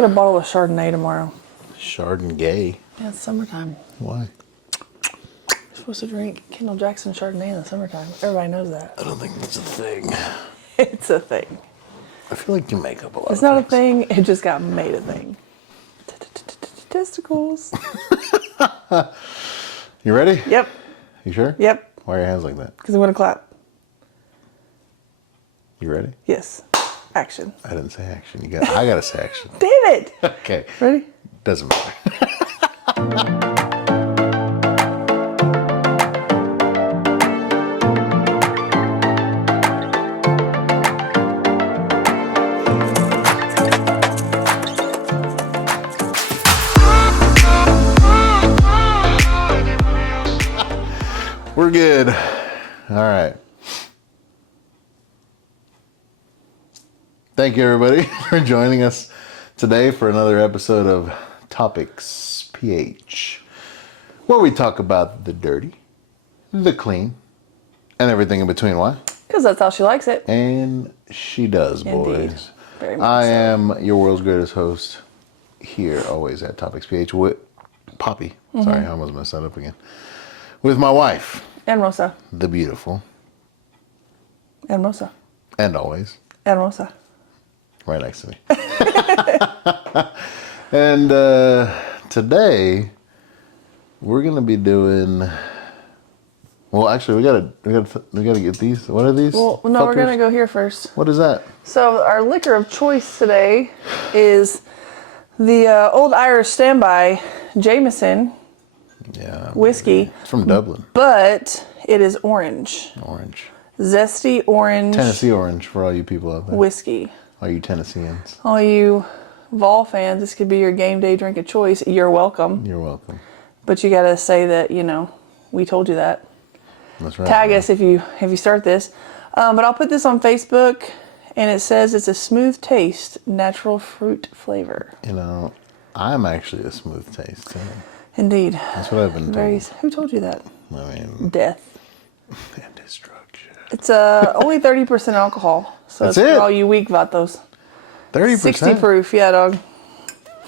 get a bottle of Chardonnay tomorrow. Chardonnay? Yeah, it's summertime. Why? You're supposed to drink Kendall Jackson Chardonnay in the summertime. Everybody knows that. I don't think that's a thing. It's a thing. I feel like you make up a lot It's of not a things. thing. It just got made a thing. Testicles. You ready? Yep. You sure? Yep. Why are your hands like that? Because I'm going to clap. You ready? Yes. Action. I didn't say action. I gotta say action. Damn it. Okay. Ready? Doesn't matter. We're good. All right. Thank you, everybody, for joining us today for another episode of Topics PH, where we talk about the dirty, the clean, and everything in between. Why? Because that's how she likes it. And she does, Indeed. boys. Very much I so. am your world's greatest host here, always at Topics PH with Poppy. Sorry, I almost messed that up again. With my wife, And Rosa. the beautiful, And Rosa. and always, And Rosa. right next to me. And today we're gonna be doing. Well, actually, we gotta get these. What are these? Well, no, we're fuckers? going to go here first. What is that? So our liquor of choice today is the Old Irish Standby Jameson Yeah, whiskey, it's from Dublin. but it is orange. Orange, Zesty orange Tennessee orange for all you people out there. whiskey. All you Tennesseans, All you Vol fans, this could be your game day drink of choice. You're welcome. you're welcome. But you got to say that, we told you that. That's right. Tag us if you start this. But I'll put this on Facebook, and it says it's a smooth taste, natural fruit flavor. I'm actually a smooth taste. So Indeed. that's what I've been told. Who told you that? I mean, Death. and destruction. It's only 30% alcohol. So That's it's it? for all you weak vatos. 30%. 60 proof, yeah, dog.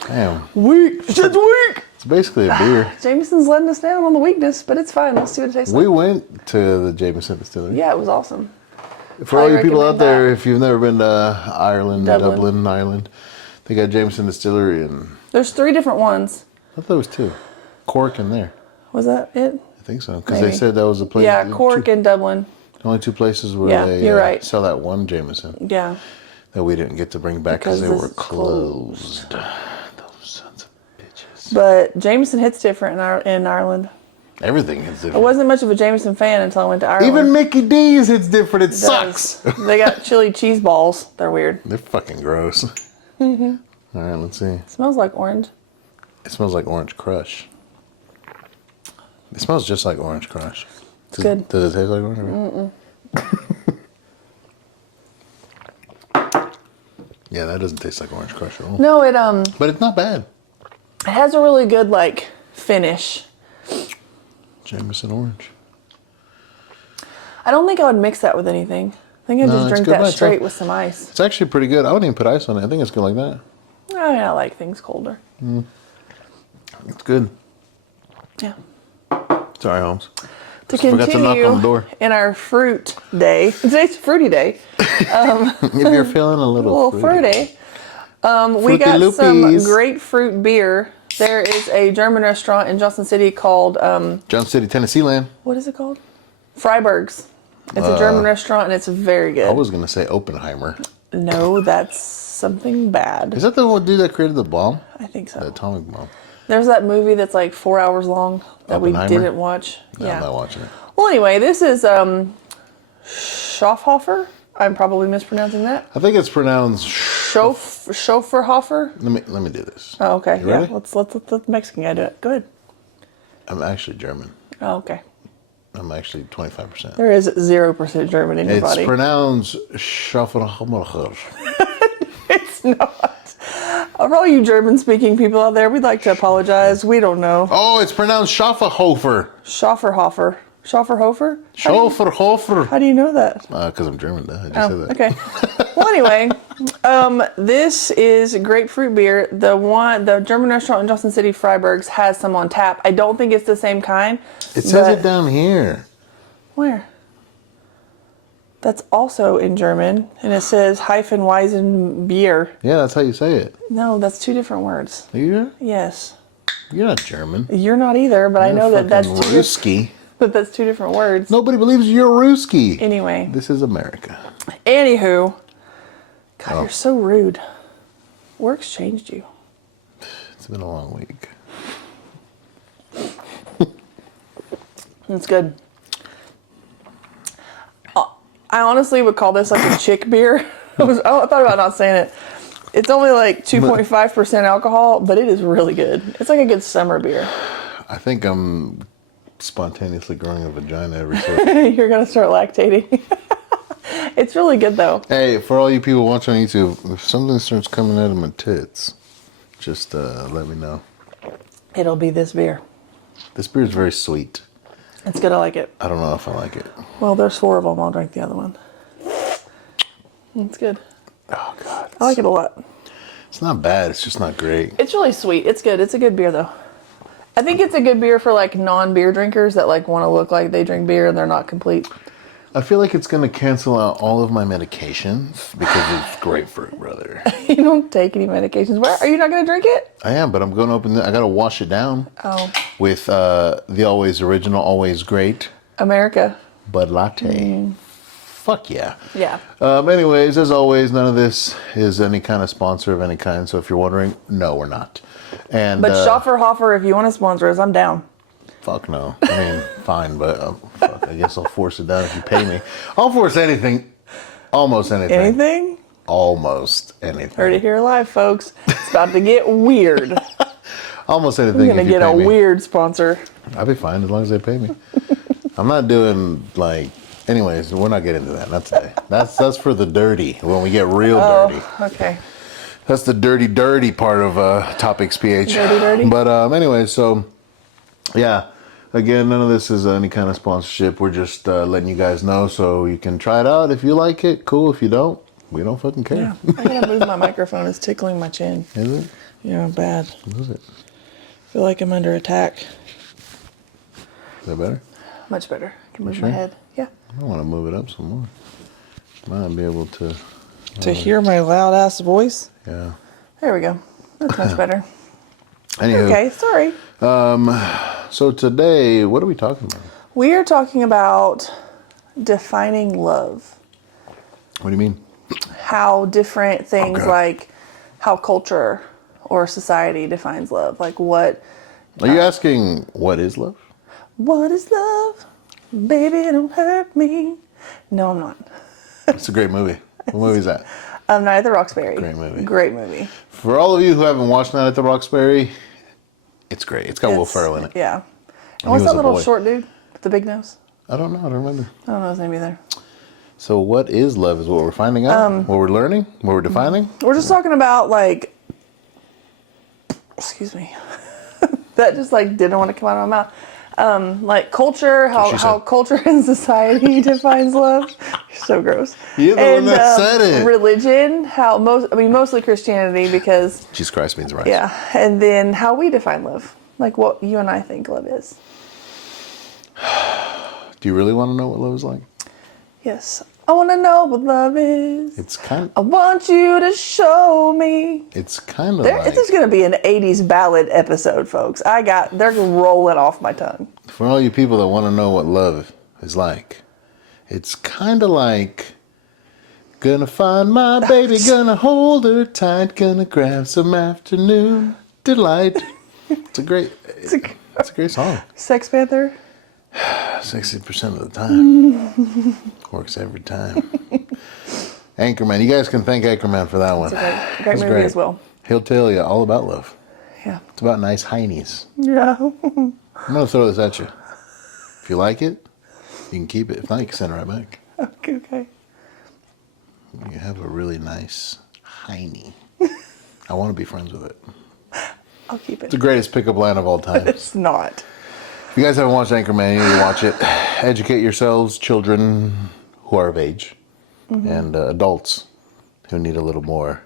Damn, Weak. Shit's weak. it's basically a beer. Jameson's letting us down on the weakness, but it's fine. Let's see what it tastes We like. went to the Jameson Distillery. Yeah, it was awesome. For all you highly people out recommend there, that. if you've never been to Ireland, Dublin. Dublin, Ireland, they got Jameson Distillery, and There's 3 different ones. I thought there was 2. Cork and there. Was that it? I think so, because they Maybe. said that was the place. Yeah, Cork and Dublin. The only 2 places where Yeah, they you're right. sell that one Jameson Yeah. that we didn't get to bring back because they Because were this is closed. Those sons of bitches. But Jameson hits different in Ireland. Everything is I different. wasn't much of a Jameson fan until I went to Ireland. Even Mickey D's, it's different. It It sucks. does. They got chili cheese balls. They're weird. They're fucking gross. All right, let's see. It smells like orange. It smells like Orange Crush. It smells just like Orange Crush. Good. Does it taste like orange? Yeah, that doesn't taste like Orange Crush at all. No, it But it's not bad. has a really good finish. Jameson Orange. I don't think I would mix that with anything. I think I'd No, just it's drink good by that itself. straight with some ice. It's actually pretty good. I wouldn't even put ice on it. I think it's good like that. I mean, I like things colder. It's good. Yeah. Sorry, Holmes. To Forgot to knock on the continue door. in our fruit day. Today's fruity day. If you're feeling a A little little fruity. We got Fruity some Loopies. grapefruit beer. There is a German restaurant in Johnson City called, Johnson City, Tennessee land. what is it called? Freiberg's. It's a German restaurant and it's very good. I was going to say Oppenheimer. No, that's something bad. Is that the one dude that created the bomb? I think The so. atomic bomb. There's that movie that's like 4 hours long that we Oppenheimer? didn't watch. No, I'm not watching it. Well, anyway, this is Schaffhofer. I'm probably mispronouncing that. I think it's pronounced. Schoferhofer. Let me do this. Oh, okay. You Yeah. ready? Let's let the Mexican guy do it. Go ahead. I'm actually German. Oh, okay. I'm actually 25%. There is 0% German in your It's body. pronounced Schaffenhammer. It's not. For all you German-speaking people out there, we'd like to apologize. We don't know. Oh, it's pronounced Schafferhofer. Schafferhofer. Schafferhofer. How do you know that? Because I'm German, duh. I just Oh, said that. okay. Well, anyway, This is grapefruit beer. The German restaurant in Johnson City, Freiburg's, has some on tap. I don't think it's the same kind. It says it down here. Where? That's also in German, and it says Weizen beer. Yeah, that's how you say it. No, that's two different words. You? Yes. You're not German. You're not either, but I know that that's Ruski. But that's two different words. Nobody believes you're Ruski. Anyway. This is America. Anywho. God, you're so rude. Work's changed you. It's been a long week. It's good. I honestly would call this like a chick beer. I thought about not saying it. It's only like 2.5% alcohol, but it is really good. It's like a good summer beer. I think I'm spontaneously growing a vagina every so You're going to start lactating. It's really good though. Hey, for all you people watching on YouTube, if something starts coming out of my tits, just let me know. It'll be this beer. This beer is very sweet. It's good. I like it. I don't know if I like it. Well, there's 4 of them. I'll drink the other one. It's good. Oh, God. I like it a lot. It's not bad. It's just not great. It's really sweet. It's good. It's a good beer, though. I think it's a good beer for, like, non-beer drinkers that, like, want to look like they drink beer and they're not complete. I feel like it's going to cancel out all of my medications because it's grapefruit, brother. You don't take any medications. Where? Are you not going to drink it? I am, but I'm going to open it. I got to wash it down. Oh. With the always original, always great America. Bud Latte. Fuck yeah. Yeah. Anyways, as always, none of this is any kind of sponsor of any kind. So if you're wondering, no, we're not. And But Schaffer, if you want to sponsor us, I'm down. Fuck no. I mean, fine, but fuck, I guess I'll force it down if you pay me. I'll force anything. Almost anything. Anything? Almost anything. Heard it here live, folks. It's about to get weird. Almost anything. I'm going to get a weird sponsor. I'll be fine as long as they pay me. I'm not doing like... Anyways, we're not getting into that. Not today. That's for the dirty, when we get real dirty. Okay. That's the dirty part of Topics PH. Dirty. But anyways, so... Yeah, again, none of this is any kind of sponsorship. We're just letting you guys know so you can try it out. If you like it, cool. If you don't, we don't fucking care. Yeah, I gotta move my microphone. It's tickling my chin. Is it? Yeah, bad. What is it? I feel like I'm under attack. Is that better? Much better. I can move sure? my head. Yeah. I want to move it up some more. Might be able to... To hear my loud ass voice? Yeah. There we go. That's much better. Anywho, Okay, sorry. So today, what are we talking about? We are talking about defining love. What do you mean? How different things Okay. like how culture or society defines love. Like what... Are you asking what is love? What is love? Baby, don't hurt me. No, I'm not. It's a great movie. What movie is that? Night at the Roxbury. Great movie. Great movie. For all of you who haven't watched Night at the Roxbury, it's great. It's got Will Ferrell in it. Yeah. he What's was that a little boy. short dude with the big nose? I don't know. I don't remember. I don't know his name either. So what is love is what we're finding out, what we're learning, what we're defining. We're just talking about like, excuse me, that just like didn't want to come out of my mouth. Like culture, how culture and society defines love. You're so gross. You're the one that said it. Religion, mostly Christianity because Jesus Christ means right. yeah, and then how we define love, like what you and I think love is. Do you really want to know what love is like? Yes, I want to know what love is. It's kind. I want you to show me. It's kind of This is going to be an 80s ballad episode, folks. They're rolling off my tongue. For all you people that want to know what love is like, it's kind of like, gonna find my baby, gonna hold her tight, gonna grab some afternoon delight. It's a great song. Sex Panther? 60% of the time. Works every time. Anchorman. You guys can thank Anchorman for that one. It's a great movie as well. He'll tell you all about love. Yeah. It's about nice heinies. Yeah. I'm going to throw this at you. If you like it, you can keep it. If not, you can send it right back. Okay. You have a really nice heiny. I want to be friends with it. I'll keep it. It's the greatest pickup line of all time. It's not. If you guys haven't watched Anchorman, you need to watch it. Educate yourselves, children who are of age, and adults He'll need a little more.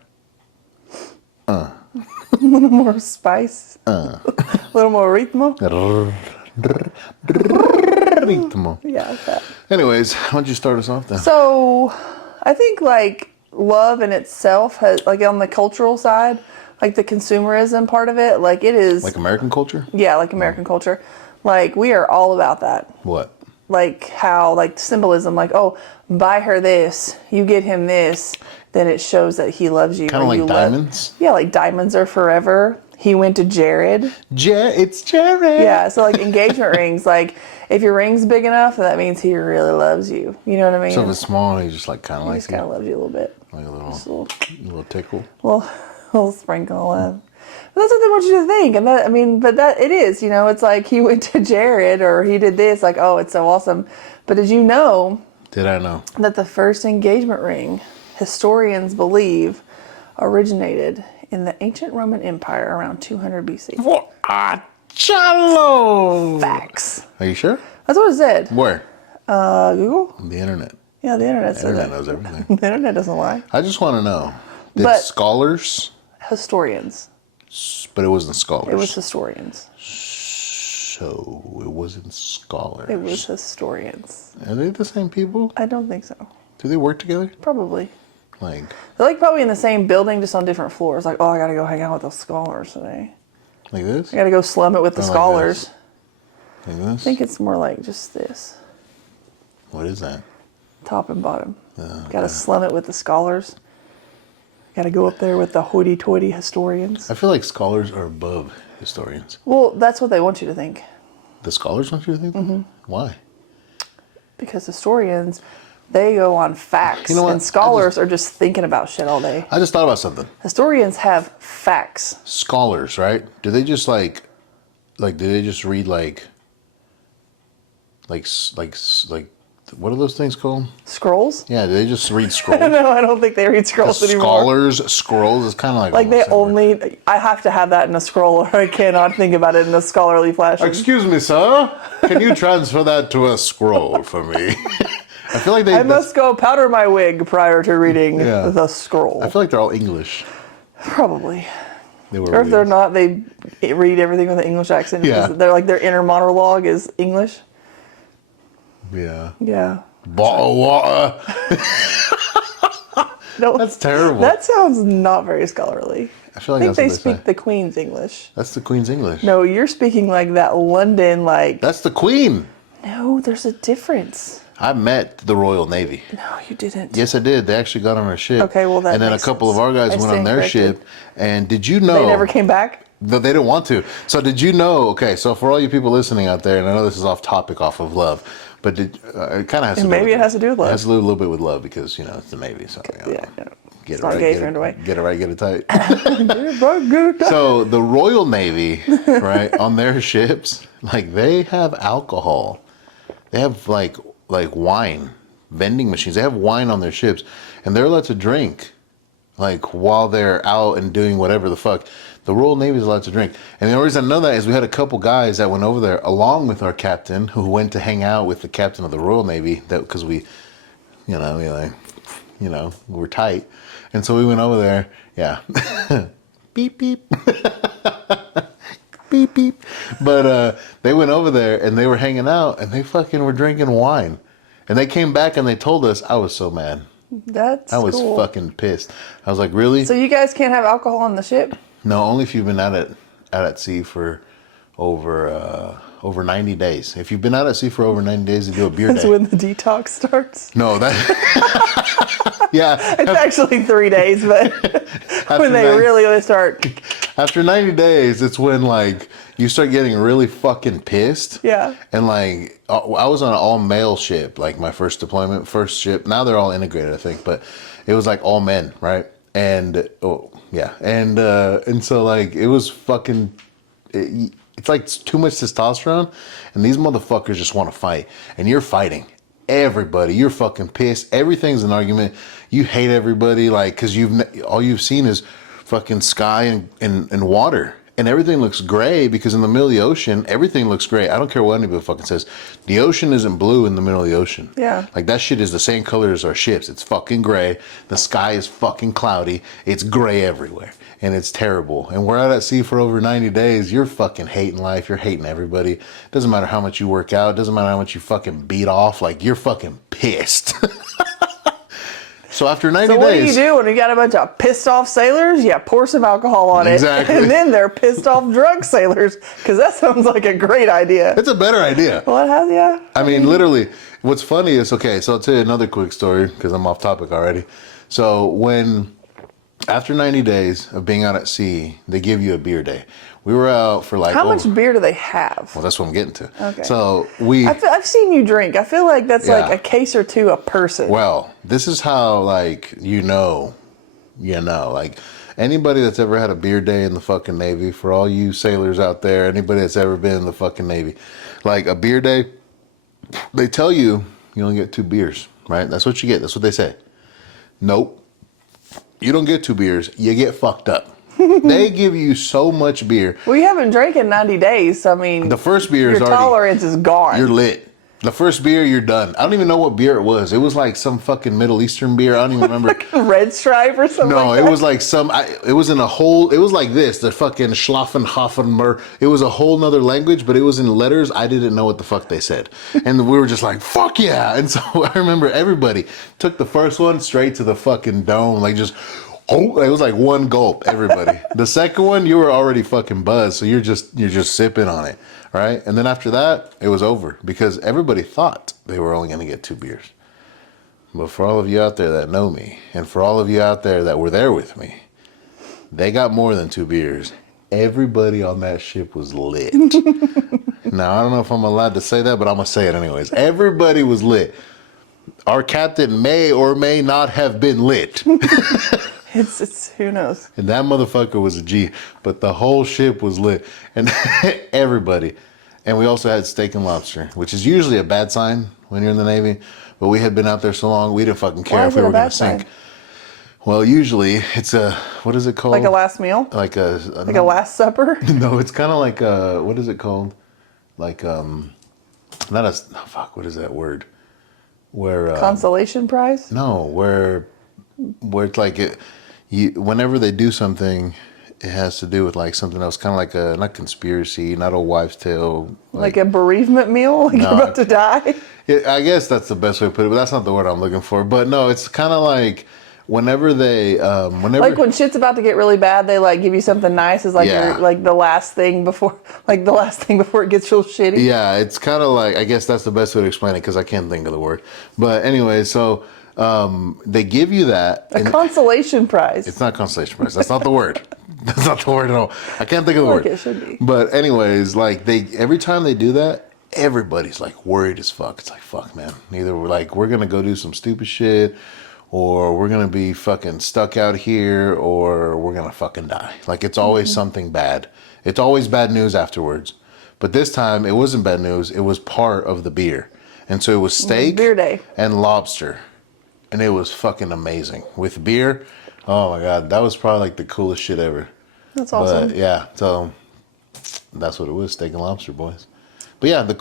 A little more spice. A little more ritmo. Ritmo. Yeah, that. Anyways, why don't you start us off then? So, I think like love in itself has, like on the cultural side, like the consumerism part of it, like it is. Like American culture? Yeah, like American culture. Like we are all about that. What? Like how, like symbolism, like, oh, buy her this, you get him this, then it shows that he loves you. Kind of like diamonds? Yeah, like diamonds are forever. He went to Jared. It's Jared. Yeah, so like engagement rings, like if your ring's big enough, that means he really loves you. You know what I mean? So if it's small, he just like kind of He like just kind of loves you a little bit. like a Just little tickle. little sprinkle of. But that's what they want you to think, and that, I mean, but that it is, you know, it's like he went to Jared or he did this, like, oh, it's so awesome. But did you know? Did I know that the first engagement ring, historians believe, originated in the ancient Roman Empire around 200 BC. Chalo. Facts. Are you sure? That's what it said. Where? Google? The internet. Yeah, the internet The said internet that. knows everything. The internet doesn't lie. I just want to know. Did But- scholars? Historians. But it wasn't scholars. It was historians. So it wasn't scholars. It was historians. Are they the same people? I don't think so. Do they work together? Probably. Like They're like probably in the same building, just on different floors. Like, oh, I gotta go hang out with those scholars today. this? I gotta go slum it with the Or like scholars. Like this? I think it's more like just this. What is that? Top and bottom. Okay. Gotta slum it with the scholars. Gotta go up there with the hoity-toity historians. I feel like scholars are above historians. Well, that's what they want you to think. The scholars want you to think? Mm-hmm. Why? Because historians, they go on facts. You know what? And scholars are just thinking about shit all day. I just thought about something. Historians have facts. Scholars, right? Do they just like do they just read like what are those things called? Scrolls? Yeah, do they just read scrolls? No, I don't think they read scrolls The anymore. scholars, scrolls is kind of Like they almost similar. only, I have to have that in a scroll or I cannot think about it in a scholarly fashion. Excuse me, sir. Can you transfer that to a scroll for me? I feel like I must go powder my wig prior to reading Yeah. the scroll. I feel like they're all English. Probably. They were Or if they're weird. not, they read everything with an English accent. Yeah. They're like their inner monologue is English. Yeah. Yeah. Bottle water. No, That's terrible. that sounds not very scholarly. I feel like I that's think they what speak say. the Queen's English. That's the Queen's English. No, you're speaking like that London, like. That's the Queen. No, there's a difference. I met the Royal Navy. No, you didn't. Yes, I did. They actually got on our ship. Okay, well, that And then a makes couple sense. of our guys I went on stand their corrected. ship. And did you know? They never came back? No, they didn't want to. So did you know? Okay, so for all you people listening out there, and I know this is off topic, off of love, but it kind of has to. And do maybe with it has to do with love. It has to do a little bit with love because you know it's the Navy. So you know, Yeah. No. get It's it not right, gay, get friend it, away. get it right, get it tight. So, So the Royal Navy, right, on their ships, like they have alcohol. They have like wine, vending machines. They have wine on their ships, and they're allowed to drink, like while they're out and doing whatever the fuck. The Royal Navy is allowed to drink, and the only reason I know that is we had a couple guys that went over there along with our captain, who went to hang out with the captain of the Royal Navy. That because we we're tight, and so we went over there. Yeah, beep beep. Beep beep. But they went over there and they were hanging out and they fucking were drinking wine. And they came back and they told us. I was so mad. that's I was cool. fucking pissed. I was like, really? So you guys can't have alcohol on the ship? No, only if you've been out at sea for over 90 days. If you've been out at sea for over 90 days, they do a beer That's day. when the detox starts. No, that yeah. It's actually 3 days, but when they really start. After 90 days, it's when like you start getting really fucking pissed. Yeah. And like I was on an all male ship, like my first deployment, first ship. Now they're all integrated, I think, but it was like all men, right? And and so like it was fucking. It's like too much testosterone, and these motherfuckers just want to fight, and you're fighting everybody. You're fucking pissed. Everything's an argument. You hate everybody, like because all you've seen is fucking sky and water, and everything looks gray because in the middle of the ocean, everything looks gray. I don't care what anybody fucking says. The ocean isn't blue in the middle of the ocean. Yeah. Like that shit is the same color as our ships. It's fucking gray. The sky is fucking cloudy. It's gray everywhere. And it's terrible. And we're out at sea for over 90 days. You're fucking hating life. You're hating everybody. Doesn't matter how much you work out. Doesn't matter how much you fucking beat off. Like you're fucking pissed. So after 90 So what days. do you do when you got a bunch of pissed off sailors? Yeah, pour some alcohol on Exactly. it. And then they're pissed off drunk sailors. Because that sounds like a great idea. It's a better idea. Well, it has, yeah. I mean, literally, what's funny is, okay, so I'll tell you another quick story because I'm off topic already. So after 90 days of being out at sea, they give you a beer day. We were out for like... How much beer do they have? Well, that's what I'm getting to. Okay. So I've seen you drink. I feel like that's like a case or two a person. Well, this is how, like, you know. Like, anybody that's ever had a beer day in the fucking Navy, for all you sailors out there, anybody that's ever been in the fucking Navy, like, a beer day, they tell you only get 2 beers, right? That's what you get. That's what they say. Nope. You don't get 2 beers. You get fucked up. They give you so much beer. Well, you haven't drank in 90 days, so I mean... The first beer is your already... tolerance is gone. You're lit. The first beer, you're done. I don't even know what beer it was. It was like some fucking Middle Eastern beer. I don't even remember. Like Red Stripe or something No, like that? it was like it was in a whole... It was like this. The fucking Schlaffenhoffenmer. It was a whole nother language, but it was in letters. I didn't know what the fuck they said. And we were just like, fuck yeah. And so I remember everybody took the first one straight to the fucking dome. Like just... Oh, it was like one gulp, everybody. The second one, you were already fucking buzzed, so you're just sipping on it, right? And then after that, it was over because everybody thought they were only going to get 2 beers. But for all of you out there that know me, and for all of you out there that were there with me, they got more than 2 beers. Everybody on that ship was lit. Now, I don't know if I'm allowed to say that, but I'm going to say it anyways. Everybody was lit. Our captain may or may not have been lit. It's who knows. And that motherfucker was a G, but the whole ship was lit, and everybody. And we also had steak and lobster, which is usually a bad sign when you're in the Navy. But we had been out there so long, we didn't fucking care if we were going to sink. Well, usually it's what is it called? Like a last meal? Like a last supper? No, it's kind of like what is it called? Like not a fuck. What is that word? Where Consolation prize? No, where it's like whenever they do something, it has to do with like something else, kind of like not conspiracy, not a wives' tale. Like a bereavement meal? Like you're about to die? I guess that's the best way to put it, but that's not the word I'm looking for. But no, it's kind of like whenever they, like when shit's about to get really bad, they like give you something nice as like your, like the last thing before it gets real shitty. Yeah, it's kind of like, I guess that's the best way to explain it because I can't think of the word. But anyway, so they give you that. A consolation prize. It's not consolation prize. That's not the word. That's not the word at all. I can't think of the word. It should be. But anyways, like every time they do that, everybody's like worried as fuck. It's like, fuck, man. Either we're going to go do some stupid shit, or we're going to be fucking stuck out here, or we're going to fucking die. Like it's always something bad. It's always bad news afterwards. But this time it wasn't bad news. It was part of the beer. And so it was steak beer day. And lobster. And it was fucking amazing. With beer, oh my God, that was probably like the coolest shit ever. That's awesome. But yeah, so that's what it was, steak and lobster, boys. But yeah, the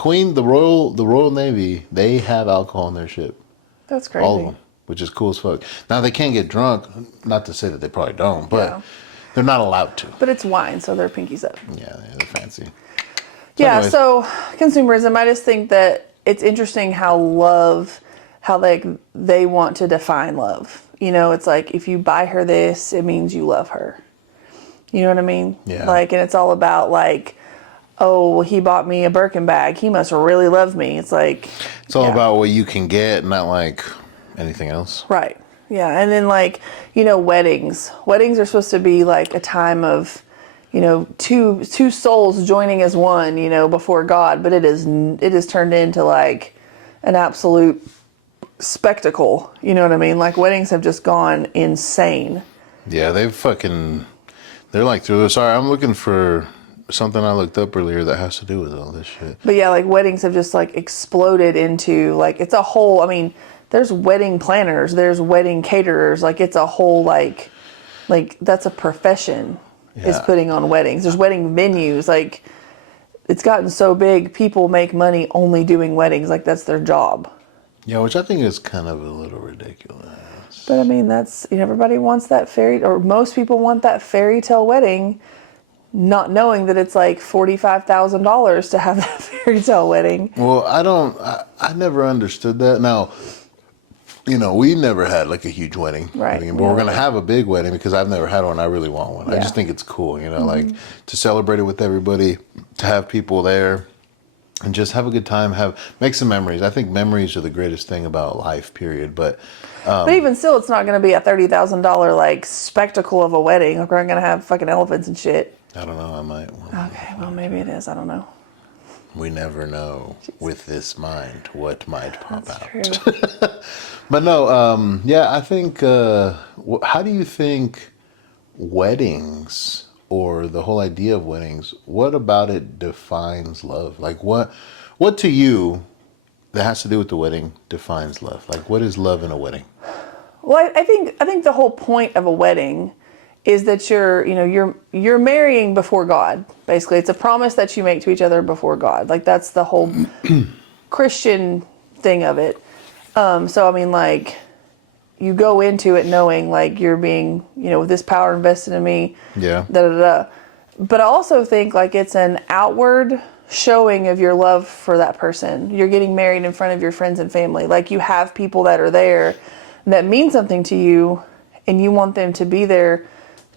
Royal Navy, they have alcohol in their ship. That's crazy. All of them, which is cool as fuck. Now they can't get drunk, not to say that they probably don't, but they're not allowed to. But it's wine, so they're pinkies up. Yeah, they're fancy. Yeah, so consumerism, I just think that it's interesting how they want to define love. You know, it's like if you buy her this, it means you love her. You know what I mean? Yeah. Like, and it's all about like, oh, he bought me a Birkin bag. He must really love me. It's like it's all about what you can get, not like anything else. Right. Yeah, and then like, you know, weddings. Weddings are supposed to be like a time of, you know, two souls joining as one, you know, before God, but it is turned into like an absolute spectacle. You know what I mean? Like weddings have just gone insane. Yeah, they're like through. Sorry, I'm looking for something I looked up earlier that has to do with all this shit. But yeah, like weddings have just like exploded into like, it's a whole, I mean, there's wedding planners, there's wedding caterers, like it's a whole like that's a profession. is putting on weddings. There's wedding venues. Like, it's gotten so big, people make money only doing weddings. Like, that's their job. Yeah, which I think is kind of a little ridiculous. But I mean, that's, everybody wants that or most people want that fairy tale wedding, not knowing that it's like $45,000 to have that fairy tale wedding. Well, I never understood that. Now, we never had like a huge wedding. Right. But we're going to have a big wedding because I've never had one. I really want one. Yeah. I just think it's cool, like to celebrate it with everybody, to have people there and just have a good time, make some memories. I think memories are the greatest thing about life, period. But even still, it's not going to be a $30,000 like spectacle of a wedding. Like, we're going to have fucking elephants and shit. I don't know. I might. Okay, well, maybe it is. I don't know. We never know with this mind what might pop That's out. True. But no, I think, how do you think weddings or the whole idea of weddings, what about it defines love? Like what to you that has to do with the wedding defines love? Like, what is love in a wedding? Well, I think the whole point of a wedding is that you're marrying before God. Basically, it's a promise that you make to each other before God. Like, that's the whole Christian thing of it. So I mean, like, you go into it knowing like you're being, with this power invested in me. Yeah. Da da da. But I also think like it's an outward showing of your love for that person. You're getting married in front of your friends and family. Like, you have people that are there that mean something to you, and you want them to be there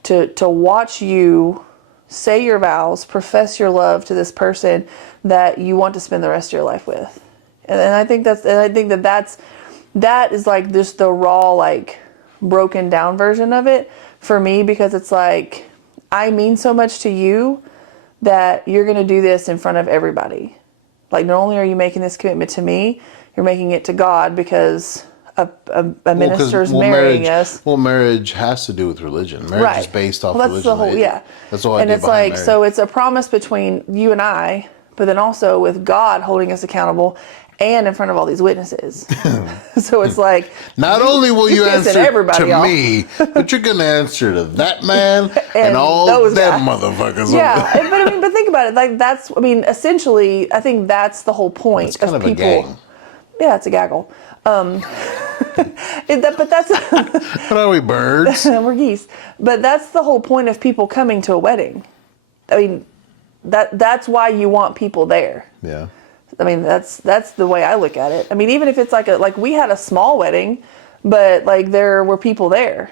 to watch you say your vows, profess your love to this person that you want to spend the rest of your life with. And I think that is like just the raw, like, broken down version of it for me, because it's like, I mean so much to you that you're going to do this in front of everybody. Like, not only are you making this commitment to me, you're making it to God, because a minister's marrying us. Well, marriage has to do with religion. Marriage is based off that's religion. The whole, yeah. That's the whole and idea it's behind like, marriage. so it's a promise between you and I, but then also with God holding us accountable and in front of all these witnesses. So it's like, not only will you answer to off. me, but you're going to answer to that man and all those them guys. Motherfuckers. Yeah, but think about it. Like, essentially, I think that's the whole point it's kind of people. A gang. Yeah, it's a gaggle. But that's What are we, birds? we're geese. But that's the whole point of people coming to a wedding. I mean, that's why you want people there. Yeah. I mean, that's the way I look at it. I mean, even if it's like we had a small wedding, but like there were people there,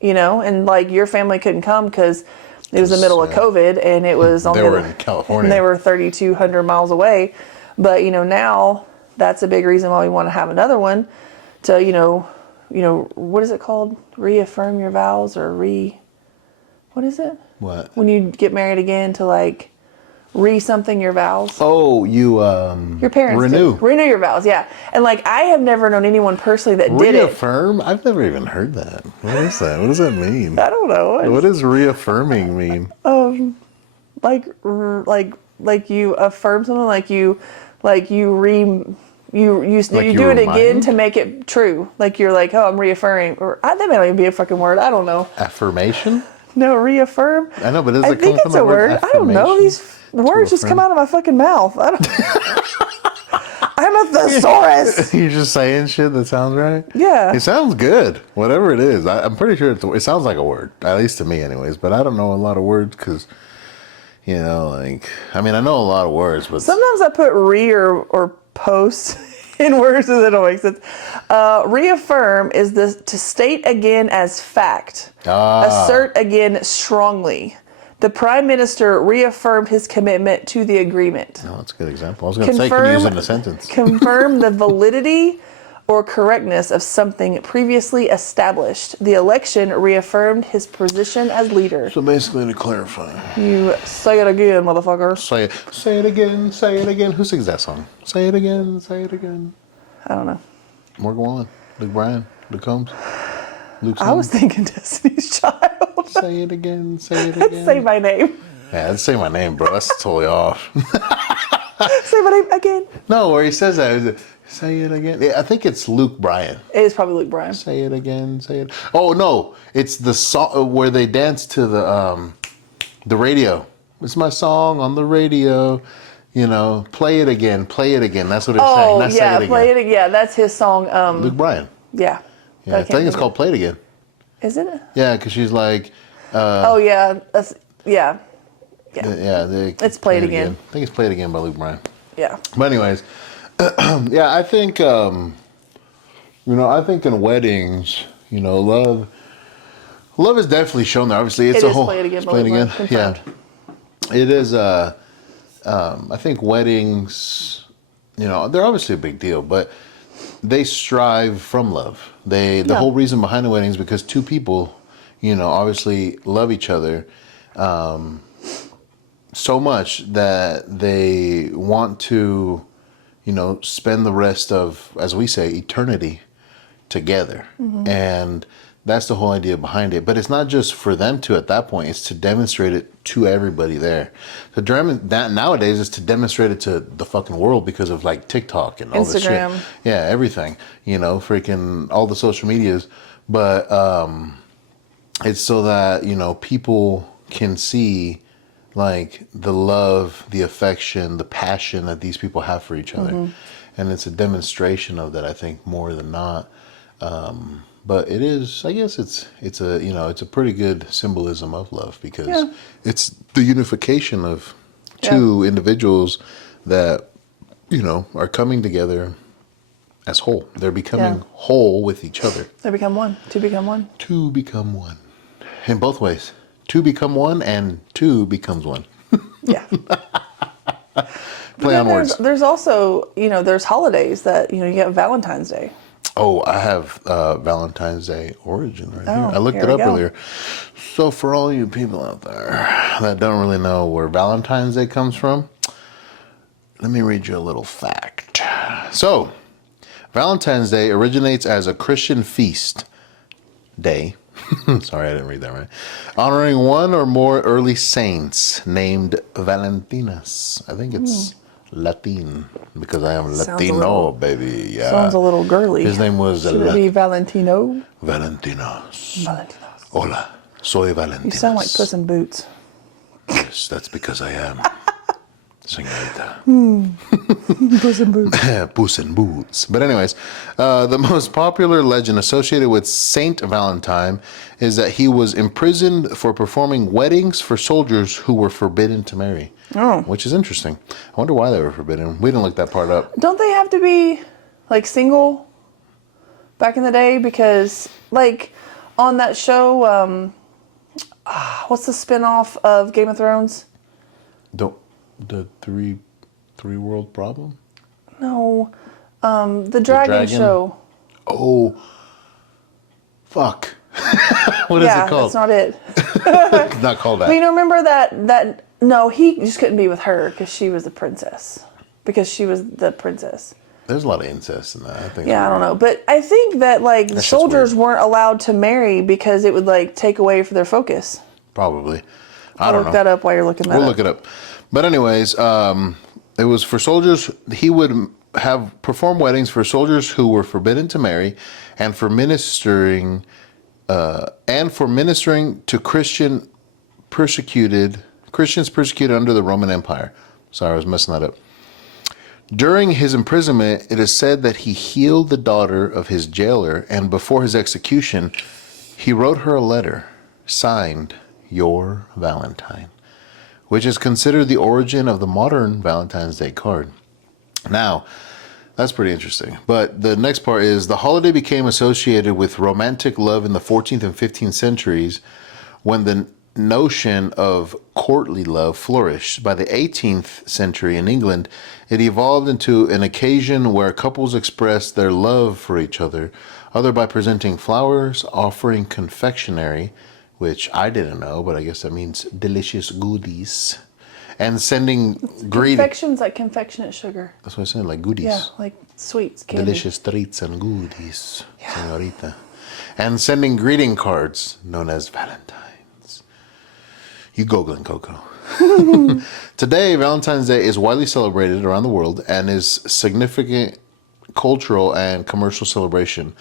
and like your family couldn't come because it was the middle of COVID, and it was they were in California. And they were 3,200 miles away. But now that's a big reason why we want to have another one to what is it called? Reaffirm your vows, or what is it? What? When you get married again, to like something your vows. Oh, your parents renew your vows, yeah. And like, I have never known anyone personally that did it. Reaffirm? I've never even heard that. What is that? What does that mean? I don't know. What does reaffirming mean? Like you affirm something, like you do it again to make it true. Like, you're like, oh, I'm reaffirming, or that may not even be a fucking word. I don't know. Affirmation? No, reaffirm. I know, but I think it's a word. I don't know. These words just come out of my fucking mouth. I don't. I'm a thesaurus. You're just saying shit that sounds right? Yeah. It sounds good. Whatever it is. I'm pretty sure it sounds like a word. At least to me anyways. But I don't know a lot of words because, I know a lot of words, but... Sometimes I put or post in words that don't make sense. Reaffirm is to state again as fact. Assert again strongly. The Prime Minister reaffirmed his commitment to the agreement. Oh, that's a good example. I was going to say, can you use it in a sentence. Confirm the validity or correctness of something previously established. The election reaffirmed his position as leader. So basically, to clarify. You say it again, motherfucker. Say it again, say it again. Who sings that song? Say it again, say it again. I don't know. Morgan Wallen, Luke Bryan, Luke Combs, Luke I was thinking Destiny's Child. Say it again, say it again. Say my name. Yeah, let's say my name, bro. That's totally off. Say my name again. No, where he says that. Say it again. Yeah, I think it's Luke Bryan. It is probably Luke Bryan. Say it again. Say it. Oh no, it's the song where they dance to the The radio. It's my song on the radio. You know, play it again, play it again. That's what they're saying. Oh, That's yeah, Say It play Again. it. Yeah, that's his song. Luke Bryan. Yeah. Yeah, I think it's called Play It Again. Is it? Yeah, because she's like, Oh, yeah. Yeah. It's Play It Again. I think it's Play It Again by Luke Bryan. Yeah. But anyways, yeah, I think, I think in weddings, love is definitely shown there. Obviously, it's It a is whole. Play It Again It's by Play It Luke Again. Bryan. Yeah, it is. I think weddings, they're obviously a big deal, but they strive from love. The whole reason behind the wedding is because two people, obviously love each other so much that they want to, spend the rest of, as we say, eternity together. Mm-hmm. And that's the whole idea behind it. But it's not just for them to at that point, it's to demonstrate it to everybody there. That nowadays is to demonstrate it to the fucking world because of like TikTok and all this shit. Instagram. Yeah, everything. Freaking all the social medias. But it's so that, people can see like the love, the affection, the passion that these people have for each other. Mm-hmm. And it's a demonstration of that, I think, more than not. But it is, I guess it's a pretty good symbolism of love because it's the unification of two individuals that, are coming together as whole. They're becoming whole with each other. They become one. Two become one. Two become one. In both ways. Two become one and two becomes one. Yeah. Play on words. There's also, there's holidays that, you have Valentine's Day. Oh, I have Valentine's Day origin right here. I looked here it we up go. earlier. So for all you people out there that don't really know where Valentine's Day comes from, let me read you a little fact. So, Valentine's Day originates as a Christian feast day. Sorry, I didn't read that right. Honoring one or more early saints named Valentinas. I think it's Latin because I am Sounds Latino, baby. Yeah. Sounds a little girly. His name was Should it be Valentino? Valentinos. Valentinos. Hola, soy Valentinas. You sound like Puss in Boots. Yes, that's because I am. Señorita. Puss in Boots. Puss in Boots. But anyways, the most popular legend associated with Saint Valentine is that he was imprisoned for performing weddings for soldiers who were forbidden to marry. Oh. Which is interesting. I wonder why they were forbidden. We didn't look that part up. Don't they have to be, like, single back in the day? Because, like, on that show, what's the spinoff of Game of Thrones? The three world problem? No. The dragon show. Oh. Fuck. What is it called? That's not it. It's not called that. But remember that no, he just couldn't be with her because she was the princess. Because she was the princess. There's a lot of incest in that. I think. Yeah, I don't know. But I think that, like, the soldiers weren't allowed to marry because it would, like, take away from their focus. Probably. I I'll don't look know. that up while you're looking that up. We'll look it up. But anyways, it was for soldiers. He would have performed weddings for soldiers who were forbidden to marry, and for ministering to Christians persecuted under the Roman Empire. Sorry, I was messing that up. During his imprisonment, it is said that he healed the daughter of his jailer, and before his execution, he wrote her a letter signed "Your Valentine," which is considered the origin of the modern Valentine's Day card. Now, that's pretty interesting. But the next part is the holiday became associated with romantic love in the 14th and 15th centuries when the notion of courtly love flourished. By the 18th century in England, it evolved into an occasion where couples expressed their love for each other, either by presenting flowers, offering confectionery, which I didn't know, but I guess that means delicious goodies, and sending greetings. Confection's like confectionate sugar. That's what I said, like goodies. Yeah, like sweets, candy. Delicious treats and goodies, señorita. And sending greeting cards known as Valentines. You googling, Coco. Today, Valentine's Day is widely celebrated around the world and is significant cultural and commercial celebration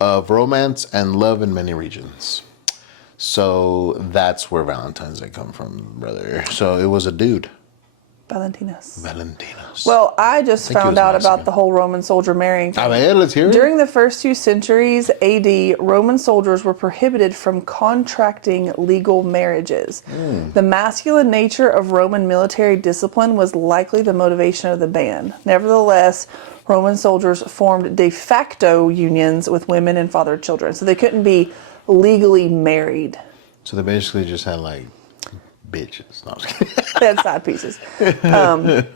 of romance and love in many regions. So that's where Valentine's Day come from, brother. So it was a dude. Valentinos. Well, I just found out about the whole Roman soldier marrying thing. A ver, let's hear it. During the first 2 centuries AD, Roman soldiers were prohibited from contracting legal marriages. The masculine nature of Roman military discipline was likely the motivation of the ban. Nevertheless, Roman soldiers formed de facto unions with women and fathered children. So they couldn't be legally married. So they basically just had like bitches. No, I'm just kidding. They had side pieces. And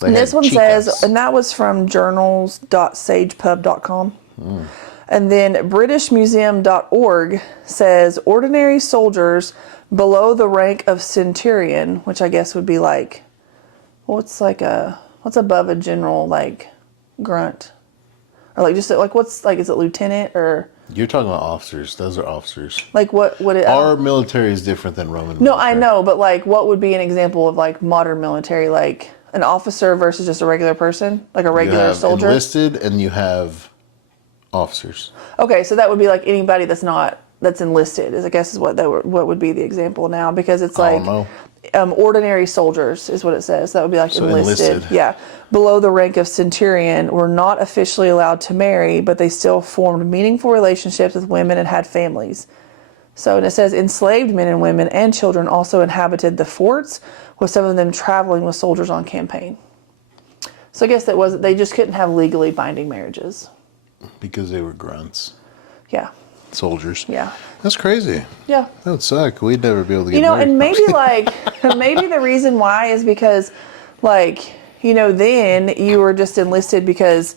this one says, and that was from journals.sagepub.com. And then britishmuseum.org says, ordinary soldiers below the rank of centurion, which I guess would be like, what's above a general, like grunt? Or like just like, what's like, is it lieutenant or? You're talking about officers. Those are officers. Like what it? Our military is different than Roman military. No, I know, but like what would be an example of like modern military, like an officer versus just a regular person, like a regular soldier? Enlisted and you have officers. Okay, so that would be like anybody that's enlisted. I guess is what would be the example now, because it's like ordinary soldiers is what it says. That would be like So enlisted. Yeah, below the rank of centurion were not officially allowed to marry, but they still formed meaningful relationships with women and had families. So, and it says enslaved men and women and children also inhabited the forts, with some of them traveling with soldiers on campaign. So I guess they just couldn't have legally binding marriages. Because they were grunts. Yeah. Soldiers. Yeah. That's crazy. Yeah. That would suck. We'd never be able to get married. married. And maybe maybe the reason why is because then you were just enlisted because,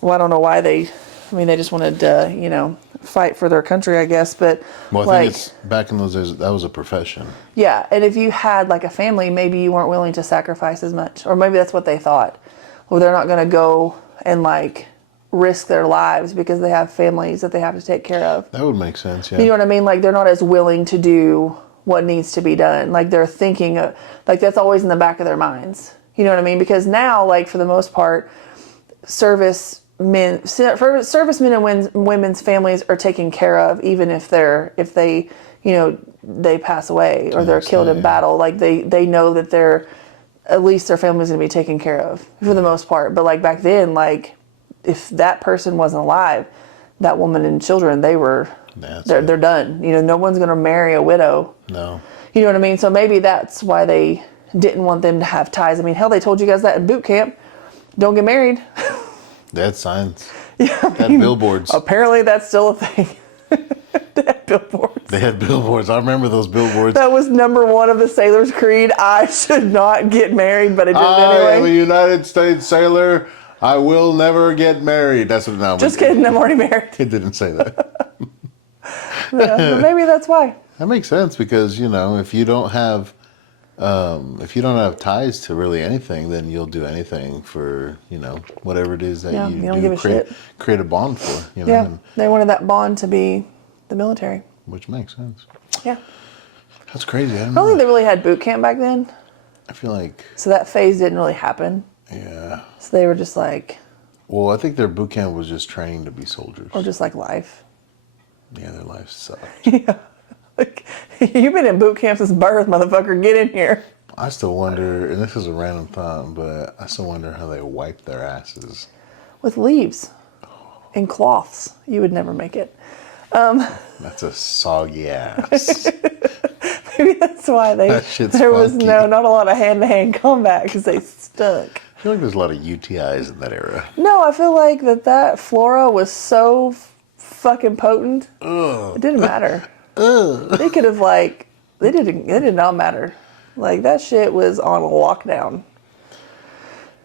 well, I don't know why they just wanted to, fight for their country, I guess. But well, I think it's back in those days, that was a profession. Yeah. And if you had like a family, maybe you weren't willing to sacrifice as much, or maybe that's what they thought. Well, they're not going to go and like risk their lives because they have families that they have to take care of. That would make sense, yeah. You know what I mean? Like they're not as willing to do what needs to be done. Like they're thinking of, like that's always in the back of their minds. You know what I mean? Because now, like for the most part, servicemen and women's families are taken care of, even if they pass away or they're killed in battle. Like they know that at least their family's going to be taken care of for the most part. But like back then, like if that person wasn't alive, that woman and children, they're done. No one's going to marry a widow. No. You know what I mean? So maybe that's why they didn't want them to have ties. I mean, hell, they told you guys that in boot camp. Don't get married. They had signs. Yeah, they had billboards. Apparently that's still a thing. They had billboards. They had billboards. I remember those billboards. That was number 1 of the Sailor's Creed. I should not get married, but I did anyway. I am a United States sailor. I will never get married. That's what now. Just kidding. I'm already married. It didn't say that. Yeah, but maybe that's why. That makes sense because if you don't have ties to really anything, then you'll do anything for whatever it is that you don't do give a shit. Create a bond for. Yeah, they wanted that bond to be the military, which makes sense. Yeah, that's crazy. I don't think they really had boot camp back then. I feel like so that phase didn't really happen. Yeah. So they were just like. Well, I think their boot camp was just training to be soldiers. Or just like life. Yeah, their life sucked. Yeah. Like, you've been in boot camp since birth, motherfucker. Get in here. I still wonder, and this is a random thought, but I still wonder how they wipe their asses. With leaves and cloths. You would never make it. That's a soggy ass. Maybe that's why there was not a lot of hand-to-hand combat because they stunk. I feel like there's a lot of UTIs in that era. No, I feel like that flora was so fucking potent. Ugh. It didn't matter. They could have it did not matter. Like that shit was on lockdown.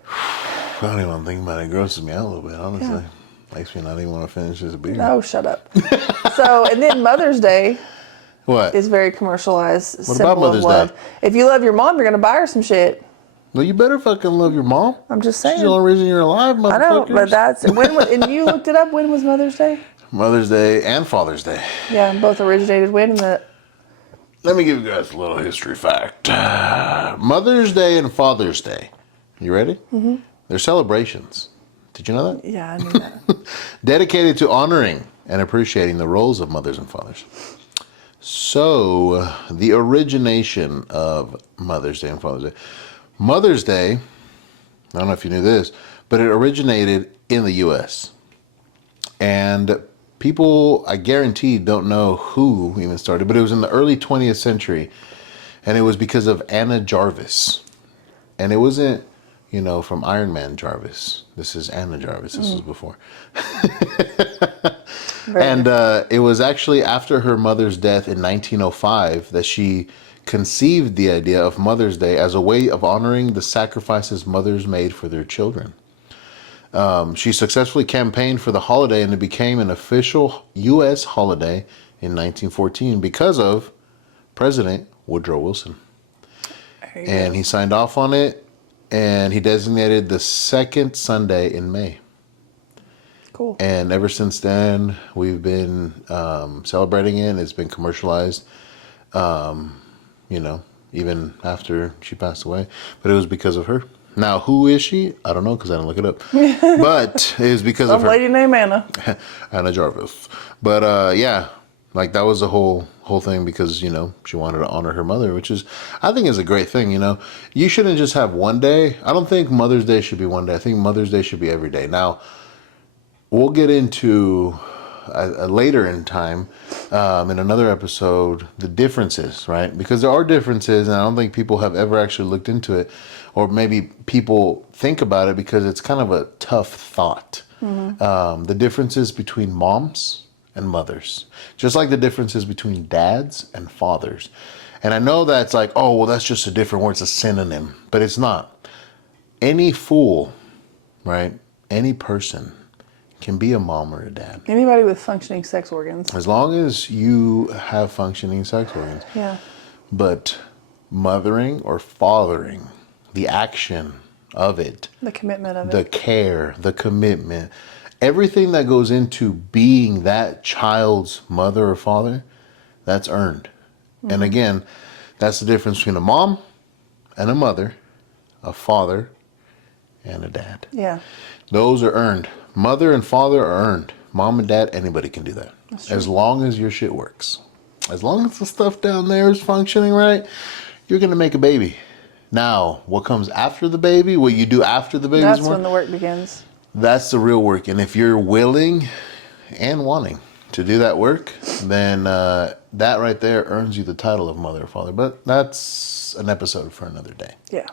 I don't even want to think about it. It grosses me out a little bit, honestly. Yeah. Makes me not even want to finish this beer. No, shut up. And then Mother's Day. What? Is very commercialized. What about Mother's Day? If you love your mom, you're going to buy her some shit. Well, you better fucking love your mom. I'm just saying. She's the only reason you're alive, motherfuckers. I know, but and you looked it up, when was Mother's Day? Mother's Day and Father's Day. Yeah, both originated when? Let me give you guys a little history fact. Mother's Day and Father's Day. You ready? Mm-hmm. They're celebrations. Did you know that? Yeah, I knew that. Dedicated to honoring and appreciating the roles of mothers and fathers. So, the origination of Mother's Day and Father's Day. Mother's Day, I don't know if you knew this, but it originated in the U.S. And people, I guarantee, don't know who even started, but it was in the early 20th century. And it was because of Anna Jarvis. And it wasn't, from Iron Man Jarvis. This is Anna Jarvis. This was before. And it was actually after her mother's death in 1905 that she conceived the idea of Mother's Day as a way of honoring the sacrifices mothers made for their children. She successfully campaigned for the holiday, and it became an official U.S. holiday in 1914 because of President Woodrow Wilson. And he signed off on it, and he designated the second Sunday in May. Cool. And ever since then, we've been celebrating it. It's been commercialized, even after she passed away. But it was because of her. Now, who is she? I don't know because I didn't look it up. But it was because of her. Some lady named Anna. Anna Jarvis. But yeah, like that was the whole thing because, she wanted to honor her mother, which is, I think is a great thing, You shouldn't just have one day. I don't think Mother's Day should be one day. I think Mother's Day should be every day. Now, we'll get into later in time, in another episode, the differences, right? Because there are differences, and I don't think people have ever actually looked into it, or maybe people think about it because it's kind of a tough thought. Mm-hmm. The differences between moms and mothers, just like the differences between dads and fathers. And I know that's like, oh, well, that's just a different word. It's a synonym, but it's not. Any fool, right? Any person can be a mom or a dad. Anybody with functioning sex organs. As long as you have functioning sex organs. Yeah. But mothering or fathering, the action of it. The commitment of it. The care, the commitment. Everything that goes into being that child's mother or father, that's earned. Mm-hmm. And again, that's the difference between a mom and a mother, a father and a dad. Yeah. Those are earned. Mother and father are earned. Mom and dad, anybody can do that. As long as your shit works. As long as the stuff down there is functioning right, you're going to make a baby. Now, what comes after the baby, what you do after the baby's born, that's when the work begins. That's the real work. And if you're willing and wanting to do that work, then that right there earns you the title of mother or father. But that's an episode for another day. Yeah.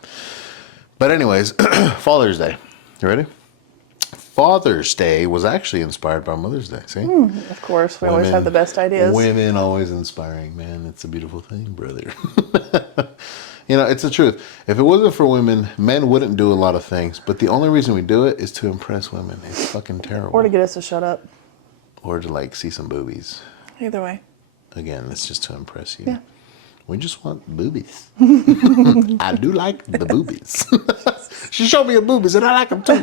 But anyways, Father's Day. You ready? Father's Day was actually inspired by Mother's Day. See? Of course. We always have the best ideas. Women always inspiring, man. It's a beautiful thing, brother. It's the truth. If it wasn't for women, men wouldn't do a lot of things. But the only reason we do it is to impress women. It's fucking terrible. Or to get us to shut up. Or to see some boobies. Either way. Again, it's just to impress you. Yeah. We just want boobies. I do like the boobies. She showed me her boobies and I like them too.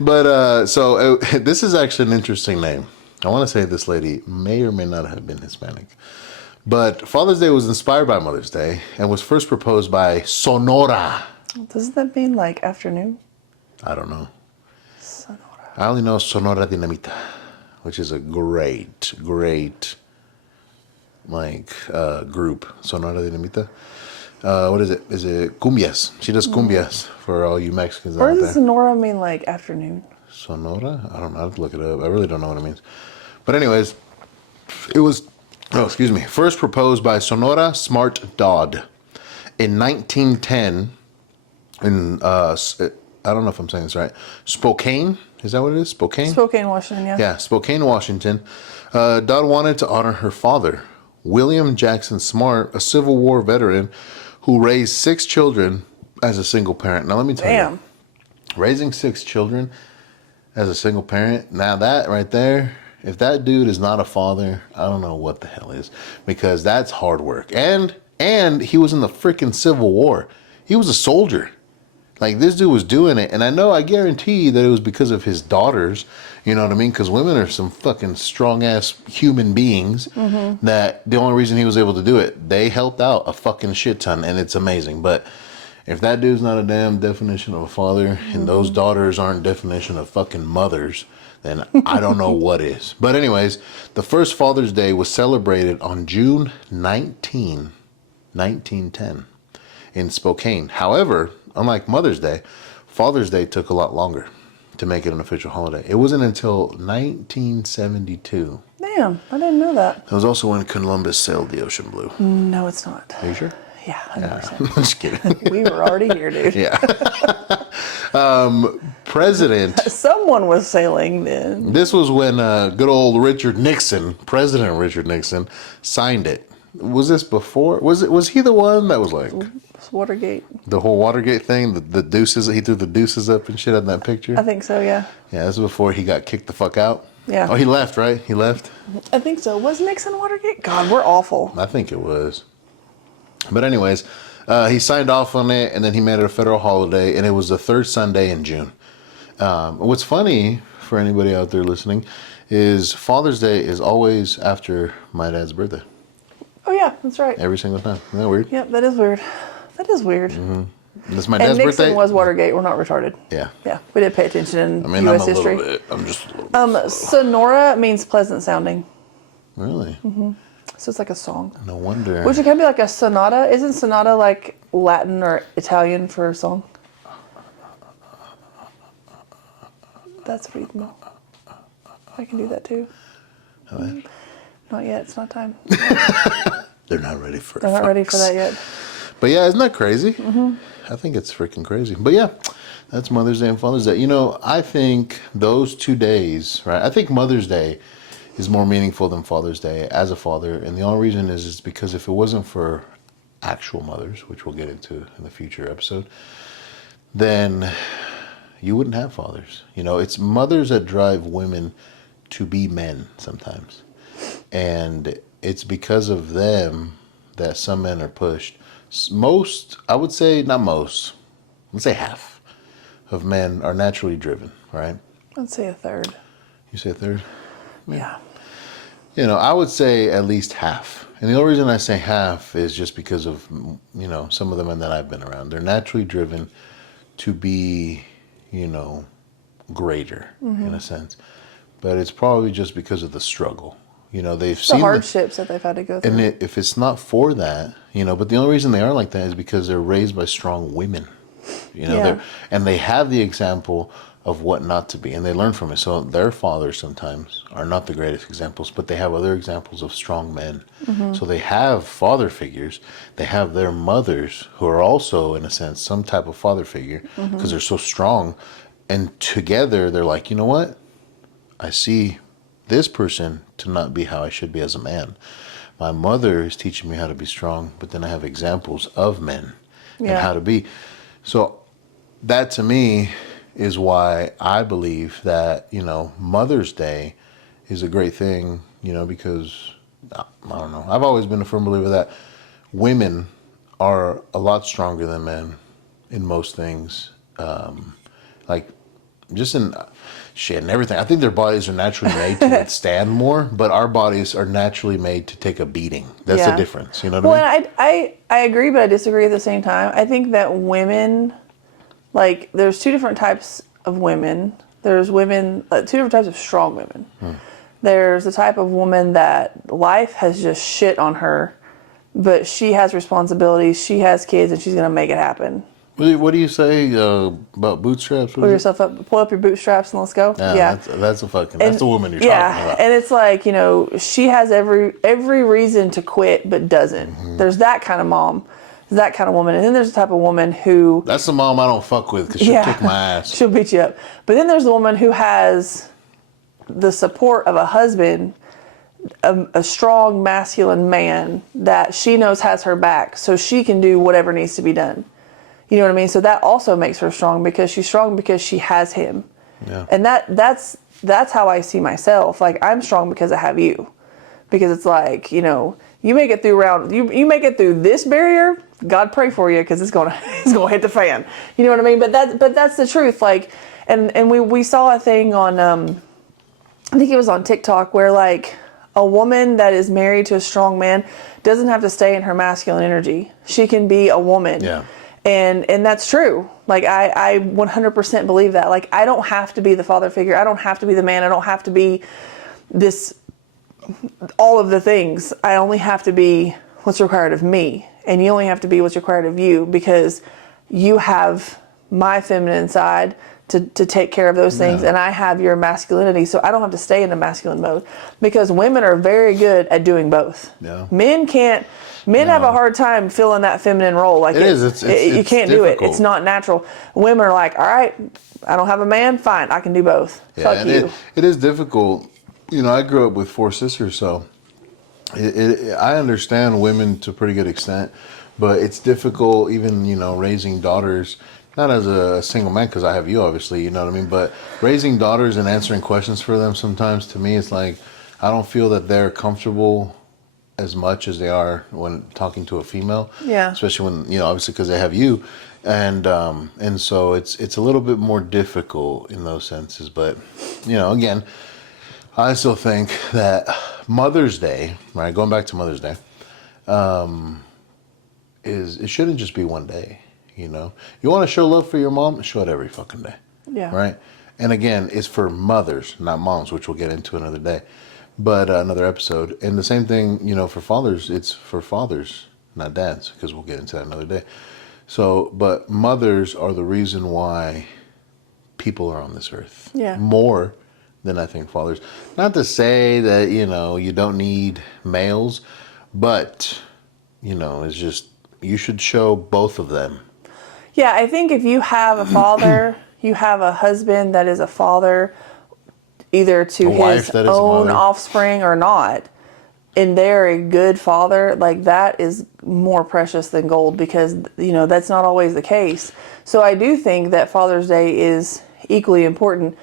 But so this is actually an interesting name. I want to say this lady may or may not have been Hispanic. But Father's Day was inspired by Mother's Day and was first proposed by Sonora. Doesn't that mean afternoon? I don't know. Sonora. I only know Sonora Dinamita, which is a great group. Sonora Dinamita. What is it? Is it cumbias? She does cumbias for all you Mexicans out Or there. does Sonora mean afternoon? Sonora? I don't know. I have to look it up. I really don't know what it means. But anyways, it was, first proposed by Sonora Smart Dodd in 1910 in, I don't know if I'm saying this right, Spokane? Is that what it is? Spokane? Spokane, Washington, yeah. Yeah, Spokane, Washington. Dodd wanted to honor her father, William Jackson Smart, a Civil War veteran who raised 6 children as a single parent. Now, let me tell you, raising 6 children as a single parent, now that right there, if that dude is not a father, I don't know what the hell is, because that's hard work. And he was in the freaking Civil War. He was a soldier. This dude was doing it. And I guarantee that it was because of his daughters. You know what I mean? Because women are some fucking strong-ass human beings that the only reason he was able to do it, they helped out a fucking shit ton, and it's amazing. But if that dude's not a damn definition of a father, and those daughters aren't definition of fucking mothers, then I don't know what is. But anyways, the first Father's Day was celebrated on June 1910 in Spokane. However, unlike Mother's Day, Father's Day took a lot longer to make it an official holiday. It wasn't until 1972. Damn, I didn't know that. It was also when Columbus sailed the ocean blue. No, it's not. Are you sure? Yeah, 100%. I'm just kidding. We were already here, dude. Yeah. President. Someone was sailing then. This was when good old Richard Nixon, President Richard Nixon, signed it. Was this before? Was he the one that was like It's Watergate. the whole Watergate thing? The deuces. He threw the deuces up and shit in that picture. I think so, yeah. Yeah, this was before he got kicked the fuck out. Yeah. Oh, he left, right? He left. I think so. Was Nixon Watergate? God, we're awful. I think it was. But anyways, he signed off on it, and then he made it a federal holiday, and it was the third Sunday in June. What's funny for anybody out there listening is Father's Day is always after my dad's birthday. Oh, yeah, that's right. Every single time. Isn't that weird? Yep, that is weird. That is weird. That's my And dad's Nixon birthday. was Watergate. We're not retarded. Yeah. Yeah, we did pay attention in I mean, U.S. I'm a history. little bit. I'm just a little bit. Sonora means pleasant sounding. Really? So it's like a song. No wonder. Which it can be like a sonata. Isn't sonata like Latin or Italian for a song? That's ritmo. I can do that too. Not yet. It's not time. They're not ready for it. I'm not ready for folks. that yet. But yeah, isn't that crazy? I think it's freaking crazy. But yeah, that's Mother's Day and Father's Day. You know, I think those 2 days, right? I think Mother's Day is more meaningful than Father's Day as a father. And the only reason is because if it wasn't for actual mothers, which we'll get into in the future episode, then you wouldn't have fathers. You know, it's mothers that drive women to be men sometimes. And it's because of them that some men are pushed. Most, I would say, not most, let's say half of men are naturally driven, right? I'd say a third. You say a third? Yeah. You know, I would say at least half. And the only reason I say half is just because of, you know, some of the men that I've been around. They're naturally driven to be, you know, greater in a sense. But it's probably just because of the struggle. You know, they've The seen hardships that they've had to go through. and if it's not for that, you know, but the only reason they are like that is because they're raised by strong women. You know, Yeah. and they have the example of what not to be, and they learn from it. So their fathers sometimes are not the greatest examples, but they have other examples of strong men. So they have father figures. They have their mothers who are also, in a sense, some type of father figure because they're so strong. And together, they're like, you know what? I see this person to not be how I should be as a man. My mother is teaching me how to be strong, but then I have examples of men and Yeah. how to be. So that to me is why I believe that, you know, Mother's Day is a great thing, you know, because I don't know. I've always been a firm believer that women are a lot stronger than men in most things. Like just in shit and everything. I think their bodies are naturally made to withstand more, but our bodies are naturally made to take a beating. That's the Yeah. difference. You know what I mean? Well, and I agree, but I disagree at the same time. I think that women, like, there's two different types of women. There's women, two different types of strong women. There's the type of woman that life has just shit on her, but she has responsibilities, she has kids, and she's going to make it happen. What do you say about bootstraps? Pull yourself up, pull up your bootstraps, and let's go. Yeah, that's the woman you're talking about. And it's like, you know, she has every reason to quit, but doesn't. There's that kind of mom, that kind of woman, and then there's the type of woman who That's the mom I don't fuck with because she'll kick my ass. she'll beat you up. But then there's the woman who has the support of a husband, a strong masculine man that she knows has her back, so she can do whatever needs to be done. You know what I mean? So that also makes her strong because she's strong because she has him. Yeah. And that's how I see myself. Like, I'm strong because I have you. Because it's like, you know, you make it through you make it through this barrier, God pray for you because it's gonna hit the fan. You know what I mean? But that's the truth. Like, and we saw a thing on I think it was on TikTok where, like, a woman that is married to a strong man doesn't have to stay in her masculine energy. She can be a woman. Yeah. And that's true. Like I 100% believe that. Like I don't have to be the father figure. I don't have to be the man. I don't have to be this, all of the things. I only have to be what's required of me. And you only have to be what's required of you, because you have my feminine side to take care of those things, and I have your masculinity, so I don't have to stay in the masculine mode, because women are very good at doing both. Yeah. Men can't. Men have a hard time filling that feminine role. Like you can't do it. It's not natural. Women are like, all right, I don't have a man, fine, I can do both. Yeah, Fuck and you. it is difficult. You know, I grew up with 4 sisters, so I understand women to a pretty good extent, but it's difficult even, you know, raising daughters, not as a single man, because I have you, obviously, you know what I mean, but raising daughters and answering questions for them sometimes, to me, it's like, I don't feel that they're comfortable as much as they are when talking to a female. Yeah. Especially when, you know, obviously because they have you. And so it's a little bit more difficult in those senses. But, you know, again, I still think that Mother's Day, right, going back to Mother's Day, it shouldn't just be one day, you know. You want to show love for your mom, show it every fucking day. Yeah. Right? And again, it's for mothers, not moms, which we'll get into another day. But another episode. And the same thing, you know, for fathers, it's for fathers, not dads, because we'll get into that another day. So, but mothers are the reason why people are on this earth. Yeah. More than I think fathers. Not to say that, you know, you don't need males, but, you know, it's just, you should show both of them. Yeah, I think if you have a father, you have a husband that is a father, either to his own offspring or not, and they're a good father, like that is more precious than gold, because, you know, that's not always the case. So I do think that Father's Day is equally important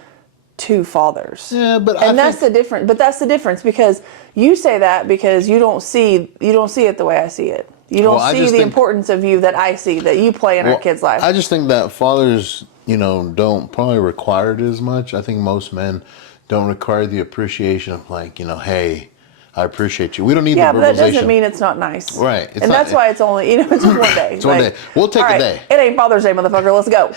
to fathers. Yeah, but that's the difference. But that's the difference, because you say that because you don't see it the way I see it. You don't see the importance of you that I see, that you play in our kids' life. I just think that fathers, you know, don't probably require it as much. I think most men don't require the appreciation of, like, you know, hey, I appreciate you. We don't need the verbalization. Yeah, but that doesn't mean it's not nice. Right. And that's why it's only, you know, it's just one day. It's one day. We'll take a day. It ain't Father's Day, motherfucker. Let's go.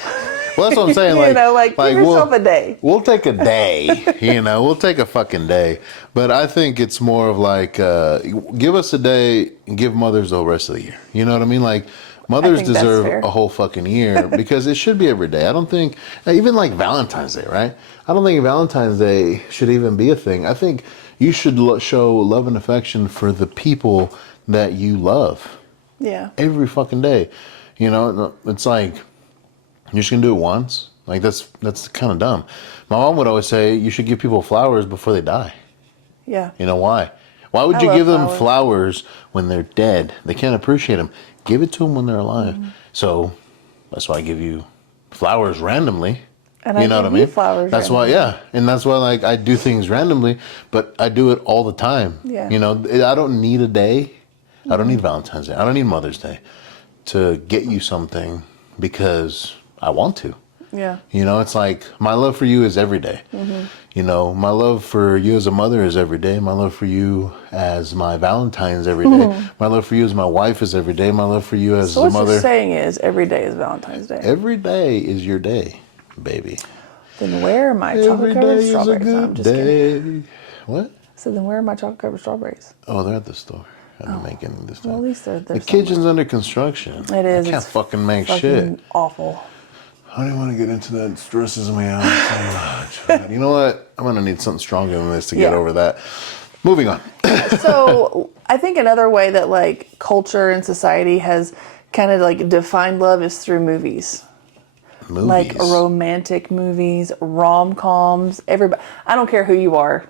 Well, that's what I'm saying. You know, like give yourself a day. We'll take a day. You know, we'll take a fucking day. But I think it's more of like, give us a day and give mothers the whole rest of the year. You know what I mean? Like, mothers deserve a whole fucking year, because it should be every day. I don't think, even like Valentine's Day, right? I don't think Valentine's Day should even be a thing. I think you should show love and affection for the people that you love. Yeah. Every fucking day. You know, it's like, you're just gonna do it once? Like, that's kind of dumb. My mom would always say you should give people flowers before they die. Yeah. You know why? Why would you give them flowers when they're dead? They can't appreciate them. Give it to them when they're alive. Mm-hmm. So that's why I give you flowers randomly. And you know what I mean? Flowers that's randomly. Why, yeah. And that's why, like, I do things randomly, but I do it all the time. Yeah. You know, I don't need a day. I don't need Valentine's Day. I don't need Mother's Day to get you something because I want to. Yeah. You know, it's like, my love for you is every day. Mm-hmm. You know, my love for you as a mother is every day. My love for you as my Valentine's every day. Mm-hmm. My love for you as my wife is every day. My love for you as a mother. So what you're saying is every day is Valentine's Day. Every day is your day, baby. Then where are my chocolate-covered strawberries? No, I'm just kidding. What? So then where are my chocolate-covered strawberries? Oh, they're at the store. I'm making this time. Well, at least they're the kitchen's under construction. It is. I can't fucking make shit. Awful. I don't want to get into that. It stresses me out so much. You know what? I'm going to need something stronger than this to get over that. Moving on. So I think another way that, like, culture and society has kind of, like, defined love is through movies. Like romantic movies, rom-coms. Everybody. I don't care who you are.